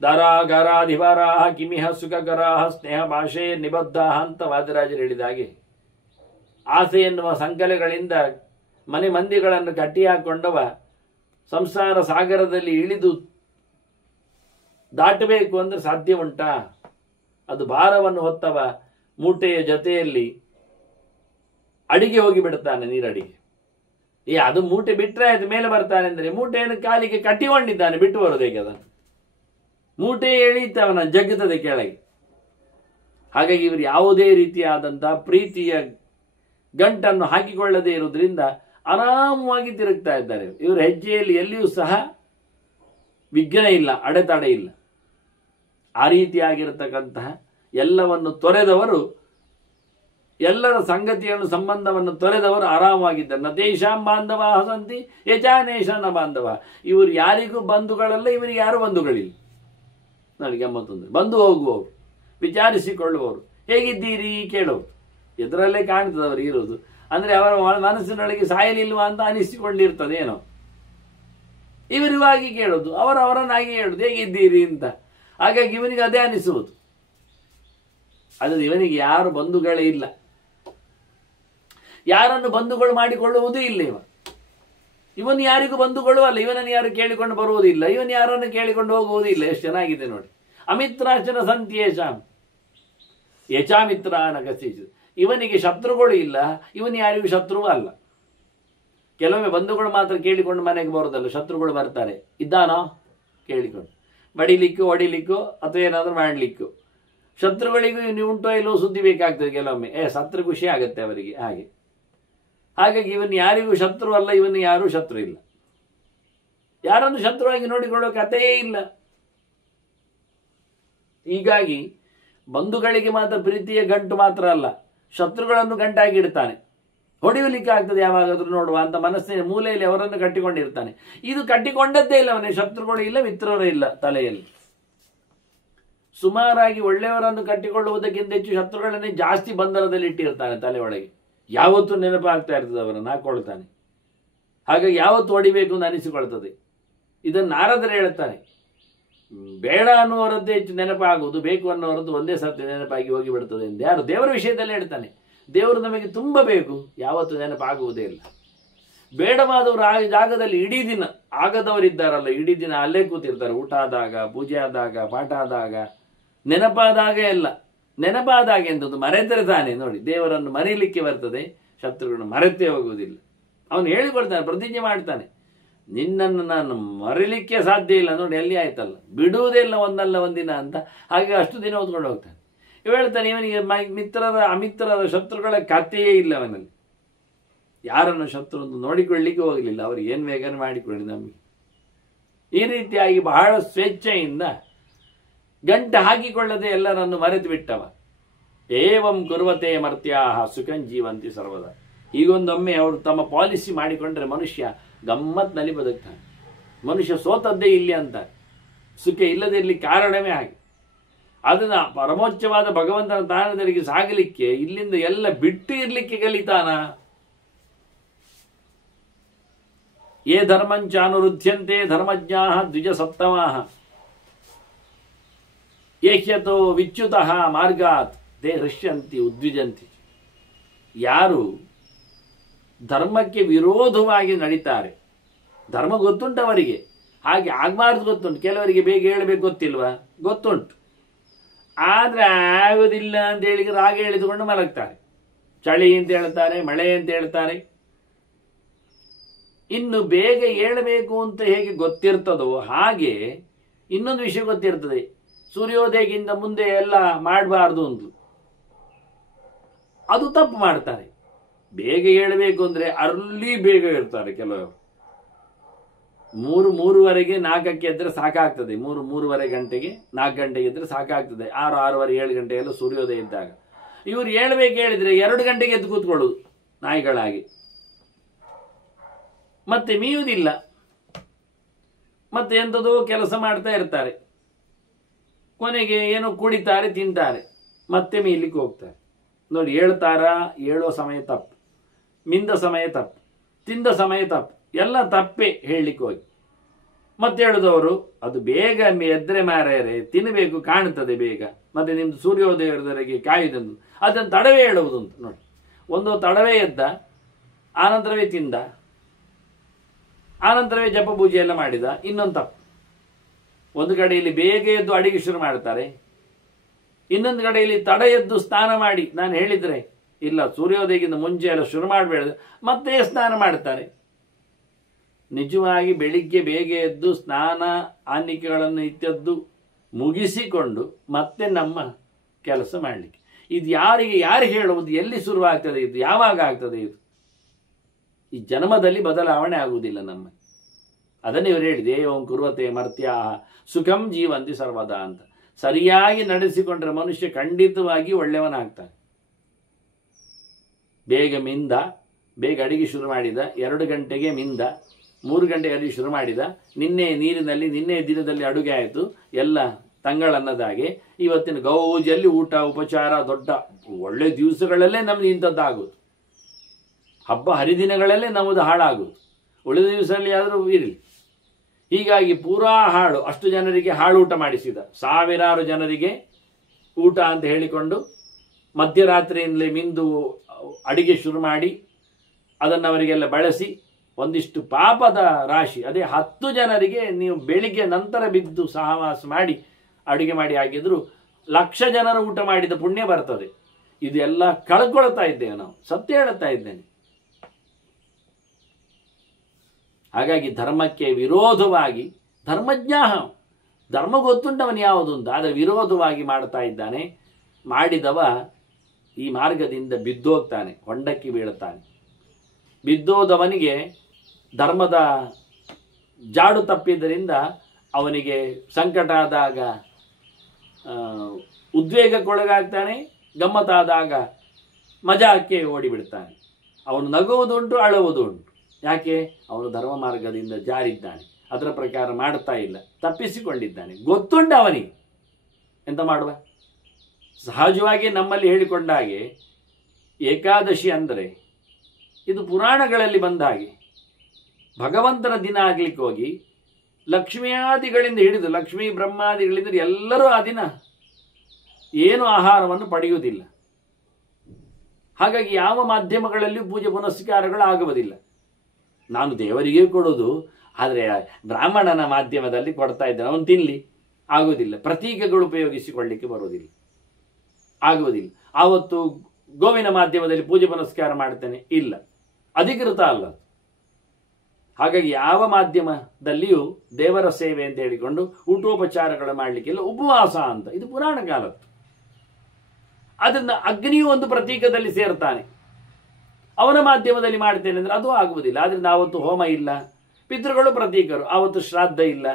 ದಾರಾಗಾರಾಧಿವಾರಾಹ ಕಿಮಿಹ ಸುಖಕರಾಹ ಸ್ನೇಹ ಭಾಷೆ ನಿಬದ್ಧಾಹ ಅಂತ ವಾದಿರಾಜರು ಹೇಳಿದಾಗೆ, ಆಸೆ ಎನ್ನುವ ಸಂಕಲೆಗಳಿಂದ ಮನೆ ಮಂದಿಗಳನ್ನು ಕಟ್ಟಿಹಾಕೊಂಡವ ಸಂಸಾರ ಸಾಗರದಲ್ಲಿ ಇಳಿದು ದಾಟಬೇಕು ಅಂದ್ರೆ ಸಾಧ್ಯ ಉಂಟಾ? ಅದು ಭಾರವನ್ನು ಹೊತ್ತವ ಮೂಟೆಯ ಜೊತೆಯಲ್ಲಿ ಅಡಿಗೆ ಹೋಗಿ ಬಿಡುತ್ತಾನೆ, ನೀರಡಿಗೆ. ಅದು ಮೂಟೆ ಬಿಟ್ಟರೆ ಆಯ್ತು ಮೇಲೆ ಬರ್ತಾನೆ ಅಂದರೆ, ಮೂಟೆಯನ್ನು ಕಾಲಿಗೆ ಕಟ್ಟಿಕೊಂಡಿದ್ದಾನೆ, ಬಿಟ್ಟು ಬರೋದು ಹೇಗೆ? ಅದನ್ನು ಮೂಟೆ ಎಳೀತವನ ಜಗ್ಗುತ್ತದೆ ಕೆಳಗೆ. ಹಾಗಾಗಿ ಇವರು ಯಾವುದೇ ರೀತಿಯಾದಂತಹ ಪ್ರೀತಿಯ ಗಂಟನ್ನು ಹಾಕಿಕೊಳ್ಳದೇ ಇರುವುದರಿಂದ ಆರಾಮವಾಗಿ ತಿರುಗ್ತಾ ಇದ್ದಾರೆ. ಇವರ ಹೆಜ್ಜೆಯಲ್ಲಿ ಎಲ್ಲಿಯೂ ಸಹ ವಿಘ್ನ ಇಲ್ಲ, ಅಡೆತಡೆ ಇಲ್ಲ. ಆ ರೀತಿಯಾಗಿರತಕ್ಕಂತಹ ಎಲ್ಲವನ್ನು ತೊರೆದವರು, ಎಲ್ಲರ ಸಂಗತಿಯನ್ನು ಸಂಬಂಧವನ್ನು ತೊರೆದವರು ಆರಾಮವಾಗಿದ್ದಾರೆ. ನತೇಶಾಂ ಬಾಂಧವ ಹಸಂತಿ ಯಚಾನೇಶನ ಬಾಂಧವ. ಇವರು ಯಾರಿಗೂ ಬಂಧುಗಳಲ್ಲ, ಇವರಿಗೆ ಯಾರು ಬಂಧುಗಳಿಲ್ಲ. ನನಗೆ ಗಮ್ಮತ್ತೊಂದು, ಬಂದು ಹೋಗುವವರು, ವಿಚಾರಿಸಿಕೊಳ್ಳುವವರು, ಹೇಗಿದ್ದೀರಿ ಕೇಳೋರು, ಎದುರಲ್ಲೇ ಕಾಣ್ತದೆ ಅವರು ಇರೋದು. ಅಂದರೆ ಅವರ ಮನಸ್ಸಿನೊಳಗೆ ಸಾಯಲಿಲ್ವಾ ಅಂತ ಅನಿಸಿಕೊಂಡಿರ್ತದೆ ಏನೋ. ಇವರಿವಾಗಿ ಕೇಳೋದು, ಅವರವರನ್ನಾಗಿ ಹೇಳೋದು, ಹೇಗಿದ್ದೀರಿ ಅಂತ. ಹಾಗಾಗಿ ಇವನಿಗೆ ಅದೇ ಅನಿಸುವುದು. ಅದು ಇವನಿಗೆ ಯಾರು ಬಂಧುಗಳೇ ಇಲ್ಲ, ಯಾರನ್ನು ಬಂಧುಗಳು ಮಾಡಿಕೊಳ್ಳುವುದೂ ಇಲ್ಲ. ಇವನು ಯಾರಿಗೂ ಬಂಧುಗಳು ಅಲ್ಲ, ಇವನನ್ನು ಯಾರು ಕೇಳಿಕೊಂಡು ಬರುವುದಿಲ್ಲ, ಇವನು ಯಾರನ್ನು ಕೇಳಿಕೊಂಡು ಹೋಗುವುದಿಲ್ಲ. ಎಷ್ಟು ಚೆನ್ನಾಗಿದೆ ನೋಡಿ. ಅಮಿತ್ರಾಚನ ಸಂತಿ ಯಶಾಂ ಯಚಾಮಿತ್ರ ನಗಸಿಸು. ಇವನಿಗೆ ಶತ್ರುಗಳು ಇಲ್ಲ, ಇವನು ಯಾರಿಗೂ ಶತ್ರುವೂ ಅಲ್ಲ. ಕೆಲವೊಮ್ಮೆ ಬಂಧುಗಳು ಮಾತ್ರ ಕೇಳಿಕೊಂಡು ಮನೆಗೆ ಬರೋದಲ್ಲ, ಶತ್ರುಗಳು ಬರ್ತಾರೆ, ಇದ್ದಾನೋ ಕೇಳಿಕೊಂಡು ಬಡಿಲಿಕ್ಕೋ ಹೊಡಿಲಿಕ್ಕೋ ಅಥವಾ ಏನಾದರೂ ಮಾಡಲಿಕ್ಕೋ. ಶತ್ರುಗಳಿಗೂ ನೀವು ಉಂಟೋ ಇಲ್ಲೋ ಸುದ್ದಿ ಬೇಕಾಗ್ತದೆ ಕೆಲವೊಮ್ಮೆ. ಸತ್ರ ಖುಷಿ ಆಗುತ್ತೆ ಅವರಿಗೆ. ಹಾಗಾಗಿ ಇವನು ಯಾರಿಗೂ ಶತ್ರು ಅಲ್ಲ, ಇವನು ಯಾರೂ ಶತ್ರು ಇಲ್ಲ. ಯಾರನ್ನು ಶತ್ರುವಾಗಿ ನೋಡಿಕೊಳ್ಳೋ ಕಥೆಯೇ ಇಲ್ಲ. ಹೀಗಾಗಿ ಬಂಧುಗಳಿಗೆ ಮಾತ್ರ ಪ್ರೀತಿಯ ಗಂಟು ಮಾತ್ರ ಅಲ್ಲ, ಶತ್ರುಗಳನ್ನು ಗಂಟಾಗಿಡ್ತಾನೆ. ಹೊಡೆಯಲಿಕ್ಕೆ ಆಗ್ತದೆ ಯಾವಾಗಾದ್ರೂ ನೋಡುವ ಅಂತ ಮನಸ್ಸಿನ ಮೂಲೆಯಲ್ಲಿ ಅವರನ್ನು ಕಟ್ಟಿಕೊಂಡಿರ್ತಾನೆ. ಇದು ಕಟ್ಟಿಕೊಂಡದ್ದೇ ಇಲ್ಲ ಅವನಿಗೆ. ಶತ್ರುಗಳು ಇಲ್ಲ, ಮಿತ್ರರು ಇಲ್ಲ ತಲೆಯಲ್ಲಿ. ಸುಮಾರಾಗಿ ಒಳ್ಳೆಯವರನ್ನು ಕಟ್ಟಿಕೊಳ್ಳುವುದಕ್ಕಿಂತ ಹೆಚ್ಚು ಶತ್ರುಗಳನ್ನೇ ಜಾಸ್ತಿ ಬಂಧನದಲ್ಲಿ ಇಟ್ಟಿರ್ತಾನೆ ತಲೆ ಒಳಗೆ. ಯಾವತ್ತೂ ನೆನಪಾಗ್ತಾ ಇರ್ತದೆ, ಅವರನ್ನು ಹಾಕೊಳ್ತಾನೆ. ಹಾಗಾಗಿ ಯಾವತ್ತು ಹೊಡಿಬೇಕು ಅಂತ ಅನಿಸಿಕೊಳ್ತದೆ. ಇದನ್ನು ನಾರದರು ಹೇಳ್ತಾರೆ, ಬೇಡ ಅನ್ನುವರದ್ದೇ ಹೆಚ್ಚು ನೆನಪಾಗುವುದು, ಬೇಕು ಅನ್ನೋರದ್ದು ಒಂದೇ ಸರ್ತಿ ನೆನಪಾಗಿ ಹೋಗಿ ಬಿಡ್ತದೆ ಎಂದು. ಯಾರು ದೇವರ ವಿಷಯದಲ್ಲಿ ಹೇಳ್ತಾನೆ, ದೇವರು ನಮಗೆ ತುಂಬ ಬೇಕು, ಯಾವತ್ತು ನೆನಪಾಗುವುದೇ ಇಲ್ಲ. ಬೇಡವಾದವರು ಆ ಜಾಗದಲ್ಲಿ ಇಡೀ ದಿನ, ಆಗದವರಿದ್ದಾರಲ್ಲ ಇಡೀ ದಿನ ಅಲ್ಲೇ ಕೂತಿರ್ತಾರೆ. ಊಟ ಆದಾಗ, ಪೂಜೆ ಆದಾಗ, ಪಾಠ ಆದಾಗ, ನೆನಪಾದಾಗ ಎಲ್ಲ. ನೆನಪಾದಾಗ ಎಂಥದ್ದು ಮರೆತರೆ ತಾನೆ ನೋಡಿ, ದೇವರನ್ನು ಮರೀಲಿಕ್ಕೆ ಬರ್ತದೆ, ಶತ್ರುಗಳನ್ನು ಮರೆತೇ ಹೋಗುವುದಿಲ್ಲ. ಅವನು ಹೇಳಿಕೊಡ್ತಾನೆ, ಪ್ರತಿಜ್ಞೆ ಮಾಡ್ತಾನೆ, ನಿನ್ನನ್ನು ನಾನು ಮರೀಲಿಕ್ಕೆ ಸಾಧ್ಯ ಇಲ್ಲ ನೋಡಿ, ಎಲ್ಲಿ ಆಯ್ತಲ್ಲ, ಬಿಡುವುದೇ ಇಲ್ಲ ಒಂದಲ್ಲ ಒಂದಿನ ಅಂತ. ಹಾಗೆ ಅಷ್ಟು ದಿನ ಓದ್ಕೊಂಡು ಹೋಗ್ತಾನೆ. ಹೇಳ್ತಾನೆ, ಇವನಿಗೆ ಮಿತ್ರರ ಅಮಿತ್ರರ ಶತ್ರುಗಳ ಕಥೆಯೇ ಇಲ್ಲ ಅವನಲ್ಲಿ. ಯಾರನ್ನು ಶತ್ರು ಅಂತ ನೋಡಿಕೊಳ್ಳಿಕ್ಕೆ ಹೋಗಲಿಲ್ಲ. ಅವ್ರಿಗೆ ಏನು ಬೇಕಾದ್ರೆ ಮಾಡಿಕೊಳ್ಳಿ ನಮಗೆ. ಈ ರೀತಿಯಾಗಿ ಬಹಳ ಸ್ವೇಚ್ಛೆಯಿಂದ ಗಂಟೆ ಹಾಕಿಕೊಳ್ಳದೆ ಎಲ್ಲರನ್ನು ಮರೆತು ಬಿಟ್ಟವ. ಏವಂ ಕುರ್ವತೆ ಮರ್ತ್ಯಾಹ ಸುಖಂ ಜೀವಂತಿ ಸರ್ವದ. ಹೀಗೊಂದೊಮ್ಮೆ ಅವರು ತಮ್ಮ ಪಾಲಿಸಿ ಮಾಡಿಕೊಂಡ್ರೆ ಮನುಷ್ಯ ಗಮ್ಮತ್ನಲ್ಲಿ ಬದುಕ್ತಾನೆ. ಮನುಷ್ಯ ಸೋತದ್ದೇ ಇಲ್ಲಿ ಅಂತ, ಸುಖ ಇಲ್ಲದಿರಲಿ ಕಾರಣವೇ ಹಾಗೆ. ಅದನ್ನ ಪರಮೋಚ್ಚವಾದ ಭಗವಂತನ ತಾಣದರಿಗೆ ಸಾಗಲಿಕ್ಕೆ ಇಲ್ಲಿಂದ ಎಲ್ಲ ಬಿಟ್ಟು ಇರ್ಲಿಕ್ಕೆ ಕಲಿತಾನ. ಯೇ ಧರ್ಮಂಚ ಅನುರುದ್ಧ್ಯಂತೆ ಧರ್ಮಜ್ಞಾಃ ದ್ವಿಜ ಸತ್ತಮಾಃ ಏಹ್ಯತೋ ವಿಚ್ಯುತಃ ಮಾರ್ಗಾತ್ ತೇ ಹೃಷ್ಯಂತಿ ಉದ್ವಿಜಂತಿ. ಯಾರು ಧರ್ಮಕ್ಕೆ ವಿರೋಧವಾಗಿ ನಡೀತಾರೆ, ಧರ್ಮ ಗೊತ್ತುಂಟವರಿಗೆ, ಹಾಗೆ ಆಗಬಾರ್ದು ಗೊತ್ತುಂಟು. ಕೆಲವರಿಗೆ ಬೇಗ ಹೇಳಬೇಕು ಗೊತ್ತಿಲ್ವಾ? ಗೊತ್ತುಂಟು. ಆದರೆ ಆಗೋದಿಲ್ಲ ಅಂತ ಹೇಳಿ ರಾಗ ಎಳೆದುಕೊಂಡು ಮಲಗ್ತಾರೆ. ಚಳಿ ಅಂತ ಹೇಳ್ತಾರೆ, ಮಳೆ ಅಂತ ಹೇಳ್ತಾರೆ. ಇನ್ನು ಬೇಗ ಏಳಬೇಕು ಅಂತ ಹೇಗೆ ಗೊತ್ತಿರ್ತದೋ ಹಾಗೆ ಇನ್ನೊಂದು ವಿಷಯ ಗೊತ್ತಿರ್ತದೆ, ಸೂರ್ಯೋದಯಕ್ಕಿಂತ ಮುಂದೆ ಎಲ್ಲ ಮಾಡಬಾರ್ದು ಅಂತ. ಅದು ತಪ್ಪು ಮಾಡ್ತಾರೆ. ಬೇಗ ಏಳಬೇಕು ಅಂದರೆ ಅರ್ಲಿ ಬೇಗ ಇರ್ತಾರೆ ಕೆಲವರು. 3:03 4ಕ್ಕೆ ಎದ್ರೆ ಸಾಕಾಗ್ತದೆ. 3:03 ಗಂಟೆಗೆ 4 ಗಂಟೆಗೆ ಎದ್ರೆ ಸಾಕಾಗ್ತದೆ. 6, 6:30, 7 ಗಂಟೆಗೆಲ್ಲ ಸೂರ್ಯೋದಯ ಇದ್ದಾಗ. ಇವರು ಏಳಬೇಕು ಹೇಳಿದ್ರೆ 2 ಗಂಟೆಗೆ ಎದ್ದು ಕೂತ್ಕೊಳ್ಳೋದು ನಾಯಿಗಳಾಗಿ. ಮತ್ತೆ ಮೀಯುವುದಿಲ್ಲ, ಮತ್ತೆ ಎಂಥದೋ ಕೆಲಸ ಮಾಡ್ತಾ ಇರ್ತಾರೆ. ಕೊನೆಗೆ ಏನೋ ಕುಡಿತಾರೆ, ತಿಂತಾರೆ, ಮತ್ತೆ ಮೀಲಿಕ್ಕೆ ಹೋಗ್ತಾರೆ. ನೋಡಿ, ಏಳುವ ಸಮಯ ತಪ್ಪು, ಮಿಂದ ಸಮಯ ತಪ್ಪು, ತಿಂದ ಸಮಯ ತಪ್ಪು, ಎಲ್ಲ ತಪ್ಪೇ ಹೇಳಲಿಕ್ಕೆ ಹೋಗಿ. ಮತ್ತೆ ಹೇಳುದವರು ಅದು ಬೇಗ ಎದ್ರೆ ಮಾರ್ಯಾರೆ, ತಿನ್ನಬೇಕು ಕಾಣ್ತದೆ ಬೇಗ, ಮತ್ತೆ ನಿಮ್ದು ಸೂರ್ಯೋದಯದವರೆಗೆ ಕಾಯುವುದಂದು ಅದನ್ನು ತಡವೇ ಹೇಳುವುದು ಅಂತ. ನೋಡಿ, ಒಂದು ತಡವೇ ಎದ್ದ, ಆನಂತರವೇ ತಿಂದ, ಆನಂತರವೇ ಜಪ ಪೂಜೆ ಎಲ್ಲ ಮಾಡಿದ. ಇನ್ನೊಂದು ತಪ್ಪು. ಒಂದು ಕಡೆಯಲ್ಲಿ ಬೇಗ ಎದ್ದು ಅಡಿಗೆ ಶುರು ಮಾಡ್ತಾರೆ, ಇನ್ನೊಂದು ಕಡೆಯಲ್ಲಿ ತಡ ಎದ್ದು ಸ್ನಾನ ಮಾಡಿ, ನಾನು ಹೇಳಿದ್ರೆ ಇಲ್ಲ ಸೂರ್ಯೋದಯಕ್ಕಿಂತ ಮುಂಚೆ ಎಲ್ಲ ಶುರು ಮಾಡಬೇಡ, ಮತ್ತೆ ಸ್ನಾನ ಮಾಡ್ತಾರೆ. ನಿಜವಾಗಿ ಬೆಳಿಗ್ಗೆ ಬೇಗ ಎದ್ದು ಸ್ನಾನ ಆನಿಕೆಗಳನ್ನು ಇತ್ಯದ್ದು ಮುಗಿಸಿಕೊಂಡು ಮತ್ತೆ ನಮ್ಮ ಕೆಲಸ ಮಾಡಲಿಕ್ಕೆ. ಇದು ಯಾರು ಹೇಳುವುದು? ಎಲ್ಲಿ ಶುರುವಾಗ್ತದೆ ಇದು? ಯಾವಾಗ ಆಗ್ತದೆ ಇದು? ಈ ಜನ್ಮದಲ್ಲಿ ಬದಲಾವಣೆ ಆಗುವುದಿಲ್ಲ ನಮ್ಮ. ಅದನ್ನೇ ಇವರು ಹೇಳಿದೆ, ಏವಂ ಕುರ್ವತೆ ಮರ್ತ್ಯಾಹ ಸುಖಂ ಜೀವಂತಿ ಸರ್ವದಾ ಅಂತ. ಸರಿಯಾಗಿ ನಡೆಸಿಕೊಂಡ್ರೆ ಮನುಷ್ಯ ಖಂಡಿತವಾಗಿ ಒಳ್ಳೆಯವನಾಗ್ತಾನೆ. ಬೇಗ ಮಿಂದ, ಬೇಗ ಅಡಿಗೆ ಶುರು ಮಾಡಿದ, 2 ಗಂಟೆಗೆ ಮಿಂದ, 3 ಗಂಟೆಗೆ ಅಡಿಗೆ ಶುರು ಮಾಡಿದ, ನಿನ್ನೆ ನೀರಿನಲ್ಲಿ ನಿನ್ನೆ ದಿನದಲ್ಲಿ ಅಡುಗೆ ಆಯಿತು, ಎಲ್ಲ ತಂಗಳನ್ನದಾಗೆ. ಇವತ್ತಿನ ಗೌಜಲ್ಲಿ ಊಟ ಉಪಚಾರ, ದೊಡ್ಡ ಒಳ್ಳೆ ದಿವಸಗಳಲ್ಲೇ ನಮ್ದು ಇಂಥದ್ದಾಗುವುದು. ಹಬ್ಬ ಹರಿದಿನಗಳಲ್ಲೇ ನಮ್ಮದು ಹಾಳಾಗುವುದು. ಉಳಿದ ದಿವಸದಲ್ಲಿ ಆದರೂ ಇರಲಿ. ಹೀಗಾಗಿ ಪೂರಾ ಹಾಳು. ಅಷ್ಟು ಜನರಿಗೆ ಹಾಳು ಊಟ ಮಾಡಿಸಿದ, ಸಾವಿರಾರು ಜನರಿಗೆ ಊಟ ಅಂತ ಹೇಳಿಕೊಂಡು ಮಧ್ಯರಾತ್ರಿಯಿಂದಲೇ ಮಿಂದು ಅಡಿಗೆ ಶುರು ಮಾಡಿ ಅದನ್ನು ಅವರಿಗೆಲ್ಲ ಬಳಸಿ ಒಂದಿಷ್ಟು ಪಾಪದ ರಾಶಿ. ಅದೇ 10 ಜನರಿಗೆ ನೀವು ಬೆಳಿಗ್ಗೆ ನಂತರ ಬಿದ್ದು ಸಹವಾಸ ಮಾಡಿ ಅಡುಗೆ ಮಾಡಿ ಹಾಕಿದ್ರು 1,00,000 ಜನರು ಊಟ ಮಾಡಿದ ಪುಣ್ಯ ಬರ್ತದೆ. ಇದೆಲ್ಲ ಕಳ್ಕೊಳ್ತಾ ಇದ್ದೇವೆ ನಾವು, ಸತ್ಯ ಹೇಳುತ್ತಾ ಇದ್ದೇನೆ. ಹಾಗಾಗಿ ಧರ್ಮಕ್ಕೆ ವಿರೋಧವಾಗಿ, ಧರ್ಮಜ್ಞ, ಧರ್ಮ ಗೊತ್ತುಂಟವನು ಯಾವುದು ಅಂತ, ಆದರೆ ವಿರೋಧವಾಗಿ ಮಾಡ್ತಾ ಇದ್ದಾನೆ. ಮಾಡಿದವ ಈ ಮಾರ್ಗದಿಂದ ಬಿದ್ದೋಗ್ತಾನೆ, ಹೊಂಡಕ್ಕೆ ಬೀಳುತ್ತಾನೆ. ಬಿದ್ದೋದವನಿಗೆ ಧರ್ಮದ ಜಾಡು ತಪ್ಪಿದ್ದರಿಂದ ಅವನಿಗೆ ಸಂಕಟ ಆದಾಗ ಉದ್ವೇಗಕ್ಕೊಳಗಾಗ್ತಾನೆ, ಗಮ್ಮತ್ತಾದಾಗ ಮಜಾಕ್ಕೆ ಓಡಿಬಿಡ್ತಾನೆ. ಅವನು ನಗುವುದುಂಟು, ಅಳುವುದುಂಟು. ಯಾಕೆ? ಅವನು ಧರ್ಮ ಮಾರ್ಗದಿಂದ ಜಾರಿದ್ದಾನೆ, ಅದರ ಪ್ರಕಾರ ಮಾಡ್ತಾ ಇಲ್ಲ, ತಪ್ಪಿಸಿಕೊಂಡಿದ್ದಾನೆ. ಗೊತ್ತುಂಟು ಅವನಿಗೆ. ಎಂತ ಮಾಡುವ? ಸಹಜವಾಗಿ ನಮ್ಮಲ್ಲಿ ಹೇಳಿಕೊಂಡ ಹಾಗೆ ಏಕಾದಶಿ ಅಂದರೆ ಇದು ಪುರಾಣಗಳಲ್ಲಿ ಬಂದ ಹಾಗೆ ಭಗವಂತನ ದಿನ ಆಗ್ಲಿಕ್ಕೆ ಹೋಗಿ ಲಕ್ಷ್ಮಿಯಾದಿಗಳಿಂದ ಹಿಡಿದು, ಲಕ್ಷ್ಮೀ ಬ್ರಹ್ಮಾದಿಗಳಿಂದ ಎಲ್ಲರೂ ಆ ದಿನ ಏನು ಆಹಾರವನ್ನು ಪಡೆಯುವುದಿಲ್ಲ. ಹಾಗಾಗಿ ಯಾವ ಮಾಧ್ಯಮಗಳಲ್ಲಿಯೂ ಪೂಜೆ ಪುನಸ್ಕಾರಗಳು ಆಗುವುದಿಲ್ಲ. ನಾನು ದೇವರಿಗೆ ಕೊಡೋದು, ಆದರೆ ಬ್ರಾಹ್ಮಣನ ಮಾಧ್ಯಮದಲ್ಲಿ ಕೊಡ್ತಾ ಇದ್ದೇನೆ, ಅವನು ತಿನ್ನಲಿ, ಆಗುವುದಿಲ್ಲ. ಪ್ರತೀಕಗಳು ಉಪಯೋಗಿಸಿಕೊಳ್ಳಿಕ್ಕೆ ಬರುವುದಿಲ್ಲ, ಆಗುವುದಿಲ್ಲ. ಆವತ್ತು ಗೋವಿನ ಮಾಧ್ಯಮದಲ್ಲಿ ಪೂಜೆ ಪುನಸ್ಕಾರ ಮಾಡ್ತೇನೆ, ಇಲ್ಲ, ಅಧಿಕೃತ ಅಲ್ಲ. ಹಾಗಾಗಿ ಯಾವ ಮಾಧ್ಯಮದಲ್ಲಿಯೂ ದೇವರ ಸೇವೆ ಅಂತ ಹೇಳಿಕೊಂಡು ಊಟೋಪಚಾರಗಳು ಮಾಡಲಿಕ್ಕಿಲ್ಲ. ಉಪವಾಸ ಅಂತ, ಇದು ಪುರಾಣ ಕಾಲದ್ದು. ಅದನ್ನ ಅಗ್ನಿಯು ಒಂದು ಪ್ರತೀಕದಲ್ಲಿ ಸೇರ್ತಾನೆ, ಅವನ ಮಾಧ್ಯಮದಲ್ಲಿ ಮಾಡ್ತೇನೆ ಅಂದರೆ ಅದು ಆಗುವುದಿಲ್ಲ. ಆದ್ರಿಂದ ಆವತ್ತು ಹೋಮ ಇಲ್ಲ, ಪಿತೃಗಳು ಪ್ರತೀಕರು, ಆವತ್ತು ಶ್ರಾದ್ದ ಇಲ್ಲ,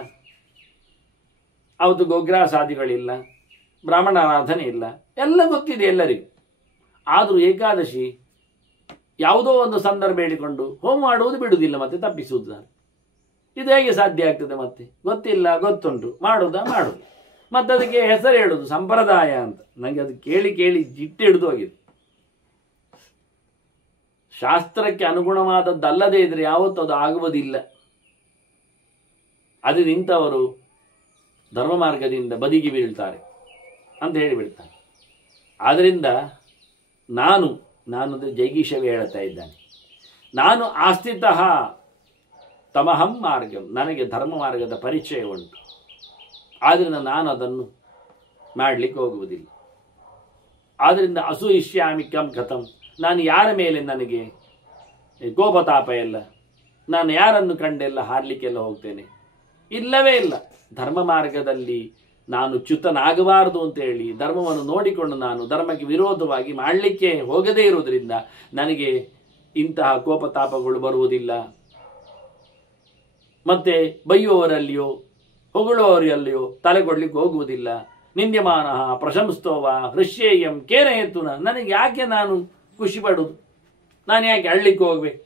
ಆವತ್ತು ಗೋಗ್ರಾಸಾದಿಗಳಿಲ್ಲ, ಬ್ರಾಹ್ಮಣಾರಾಧನೆ ಇಲ್ಲ, ಎಲ್ಲ ಗೊತ್ತಿದೆ ಎಲ್ಲರಿಗೂ. ಆದರೂ ಏಕಾದಶಿ ಯಾವುದೋ ಒಂದು ಸಂದರ್ಭ ಹೇಳಿಕೊಂಡು ಹೋಮ ಮಾಡುವುದು ಬಿಡುವುದಿಲ್ಲ, ಮತ್ತೆ ತಪ್ಪಿಸುವುದು. ಇದು ಹೇಗೆ ಸಾಧ್ಯ ಆಗ್ತದೆ? ಮತ್ತೆ ಗೊತ್ತಿಲ್ಲ, ಗೊತ್ತುಂಟು, ಮಾಡುವುದು, ಮತ್ತೆ ಅದಕ್ಕೆ ಹೆಸರು ಹೇಳುದು ಸಂಪ್ರದಾಯ ಅಂತ. ನನಗೆ ಅದು ಕೇಳಿ ಕೇಳಿ ಜಿಟ್ಟು ಹಿಡಿದು ಹೋಗಿದೆ. ಶಾಸ್ತ್ರಕ್ಕೆ ಅನುಗುಣವಾದದ್ದಲ್ಲದೇ ಇದ್ರೆ ಯಾವತ್ತೂ ಅದು ಆಗುವುದಿಲ್ಲ. ಅದು ನಿಂತವರು ಧರ್ಮ ಮಾರ್ಗದಿಂದ ಬದಿಗೆ ಬೀಳ್ತಾರೆ ಅಂತ ಹೇಳಿಬಿಡ್ತಾರೆ. ಆದ್ದರಿಂದ ನಾನು ಜೈಗೀಶವೇ ಹೇಳ್ತಾ ಇದ್ದಾನೆ, ನಾನು ಆಸ್ಥಿತಃ ತಮಹಂ ಮಾರ್ಗಂ, ನನಗೆ ಧರ್ಮ ಮಾರ್ಗದ ಪರಿಚಯ ಉಂಟು, ಆದ್ದರಿಂದ ನಾನು ಅದನ್ನು ಮಾಡಲಿಕ್ಕೆ ಹೋಗುವುದಿಲ್ಲ. ಆದ್ದರಿಂದ ಅಸೂಯಿಷ್ಯಾಮಿ ಕಂ ಕಥಂ, ನಾನು ಯಾರ ಮೇಲೆ ನನಗೆ ಕೋಪತಾಪ ಇಲ್ಲ, ನಾನು ಯಾರನ್ನು ಕಂಡೆಲ್ಲ ಹಾರಲಿಕ್ಕೆಲ್ಲ ಹೋಗ್ತೇನೆ, ಇಲ್ಲವೇ ಇಲ್ಲ. ಧರ್ಮ ಮಾರ್ಗದಲ್ಲಿ ನಾನು ಚ್ಯುತನಾಗಬಾರದು ಅಂತೇಳಿ ಧರ್ಮವನ್ನು ನೋಡಿಕೊಂಡು ನಾನು ಧರ್ಮಕ್ಕೆ ವಿರೋಧವಾಗಿ ಮಾಡಲಿಕ್ಕೆ ಹೋಗದೇ ಇರುವುದರಿಂದ ನನಗೆ ಇಂತಹ ಕೋಪತಾಪಗಳು ಬರುವುದಿಲ್ಲ. ಮತ್ತೆ ಬೈಯುವವರಲ್ಲಿಯೋ ಹೊಗಳುವವರಲ್ಲಿಯೋ ತಲೆಗೊಡ್ಲಿಕ್ಕೆ ಹೋಗುವುದಿಲ್ಲ. ನಿಂದ್ಯಮಾನ ಪ್ರಶಂಸ್ತೋವ ಹೃಷ್ಯೇಯಂ ಕೇನ ಹೇತುನ, ನನಗೆ ಯಾಕೆ ನಾನು ಖುಷಿ ಪಡುವುದು, ನಾನು ಯಾಕೆ ಅಳ್ಳಿಕ್ಕೆ ಹೋಗ್ಬೇಕು,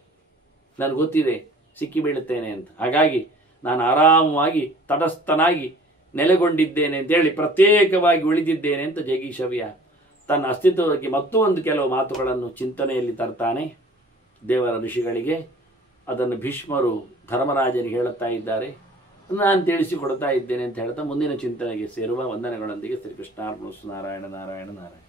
ನನಗೆ ಗೊತ್ತಿದೆ ಸಿಕ್ಕಿ ಬೀಳುತ್ತೇನೆ ಅಂತ. ಹಾಗಾಗಿ ನಾನು ಆರಾಮವಾಗಿ ತಟಸ್ಥನಾಗಿ ನೆಲೆಗೊಂಡಿದ್ದೇನೆ ಅಂತೇಳಿ ಪ್ರತ್ಯೇಕವಾಗಿ ಉಳಿದಿದ್ದೇನೆ ಅಂತ ಜೈಗೀಷವ್ಯ ತನ್ನ ಅಸ್ತಿತ್ವಕ್ಕೆ ಮತ್ತೊಂದು ಕೆಲವು ಮಾತುಗಳನ್ನು ಚಿಂತನೆಯಲ್ಲಿ ತರ್ತಾನೆ. ದೇವರ ಋಷಿಗಳಿಗೆ ಅದನ್ನು ಭೀಷ್ಮರು ಧರ್ಮರಾಜನಿಗೆ ಹೇಳುತ್ತಾ ಇದ್ದಾರೆ, ನಾನು ತಿಳಿಸಿಕೊಡ್ತಾ ಇದ್ದೇನೆ ಅಂತ ಹೇಳ್ತಾ ಮುಂದಿನ ಚಿಂತನೆಗೆ ಸೇರುವ ವಂದನೆಗಳೊಂದಿಗೆ ಶ್ರೀಕೃಷ್ಣಾರ್ಪಣಸ್ತು. ನಾರಾಯಣ ನಾರಾಯಣ ನಾರಾಯಣ.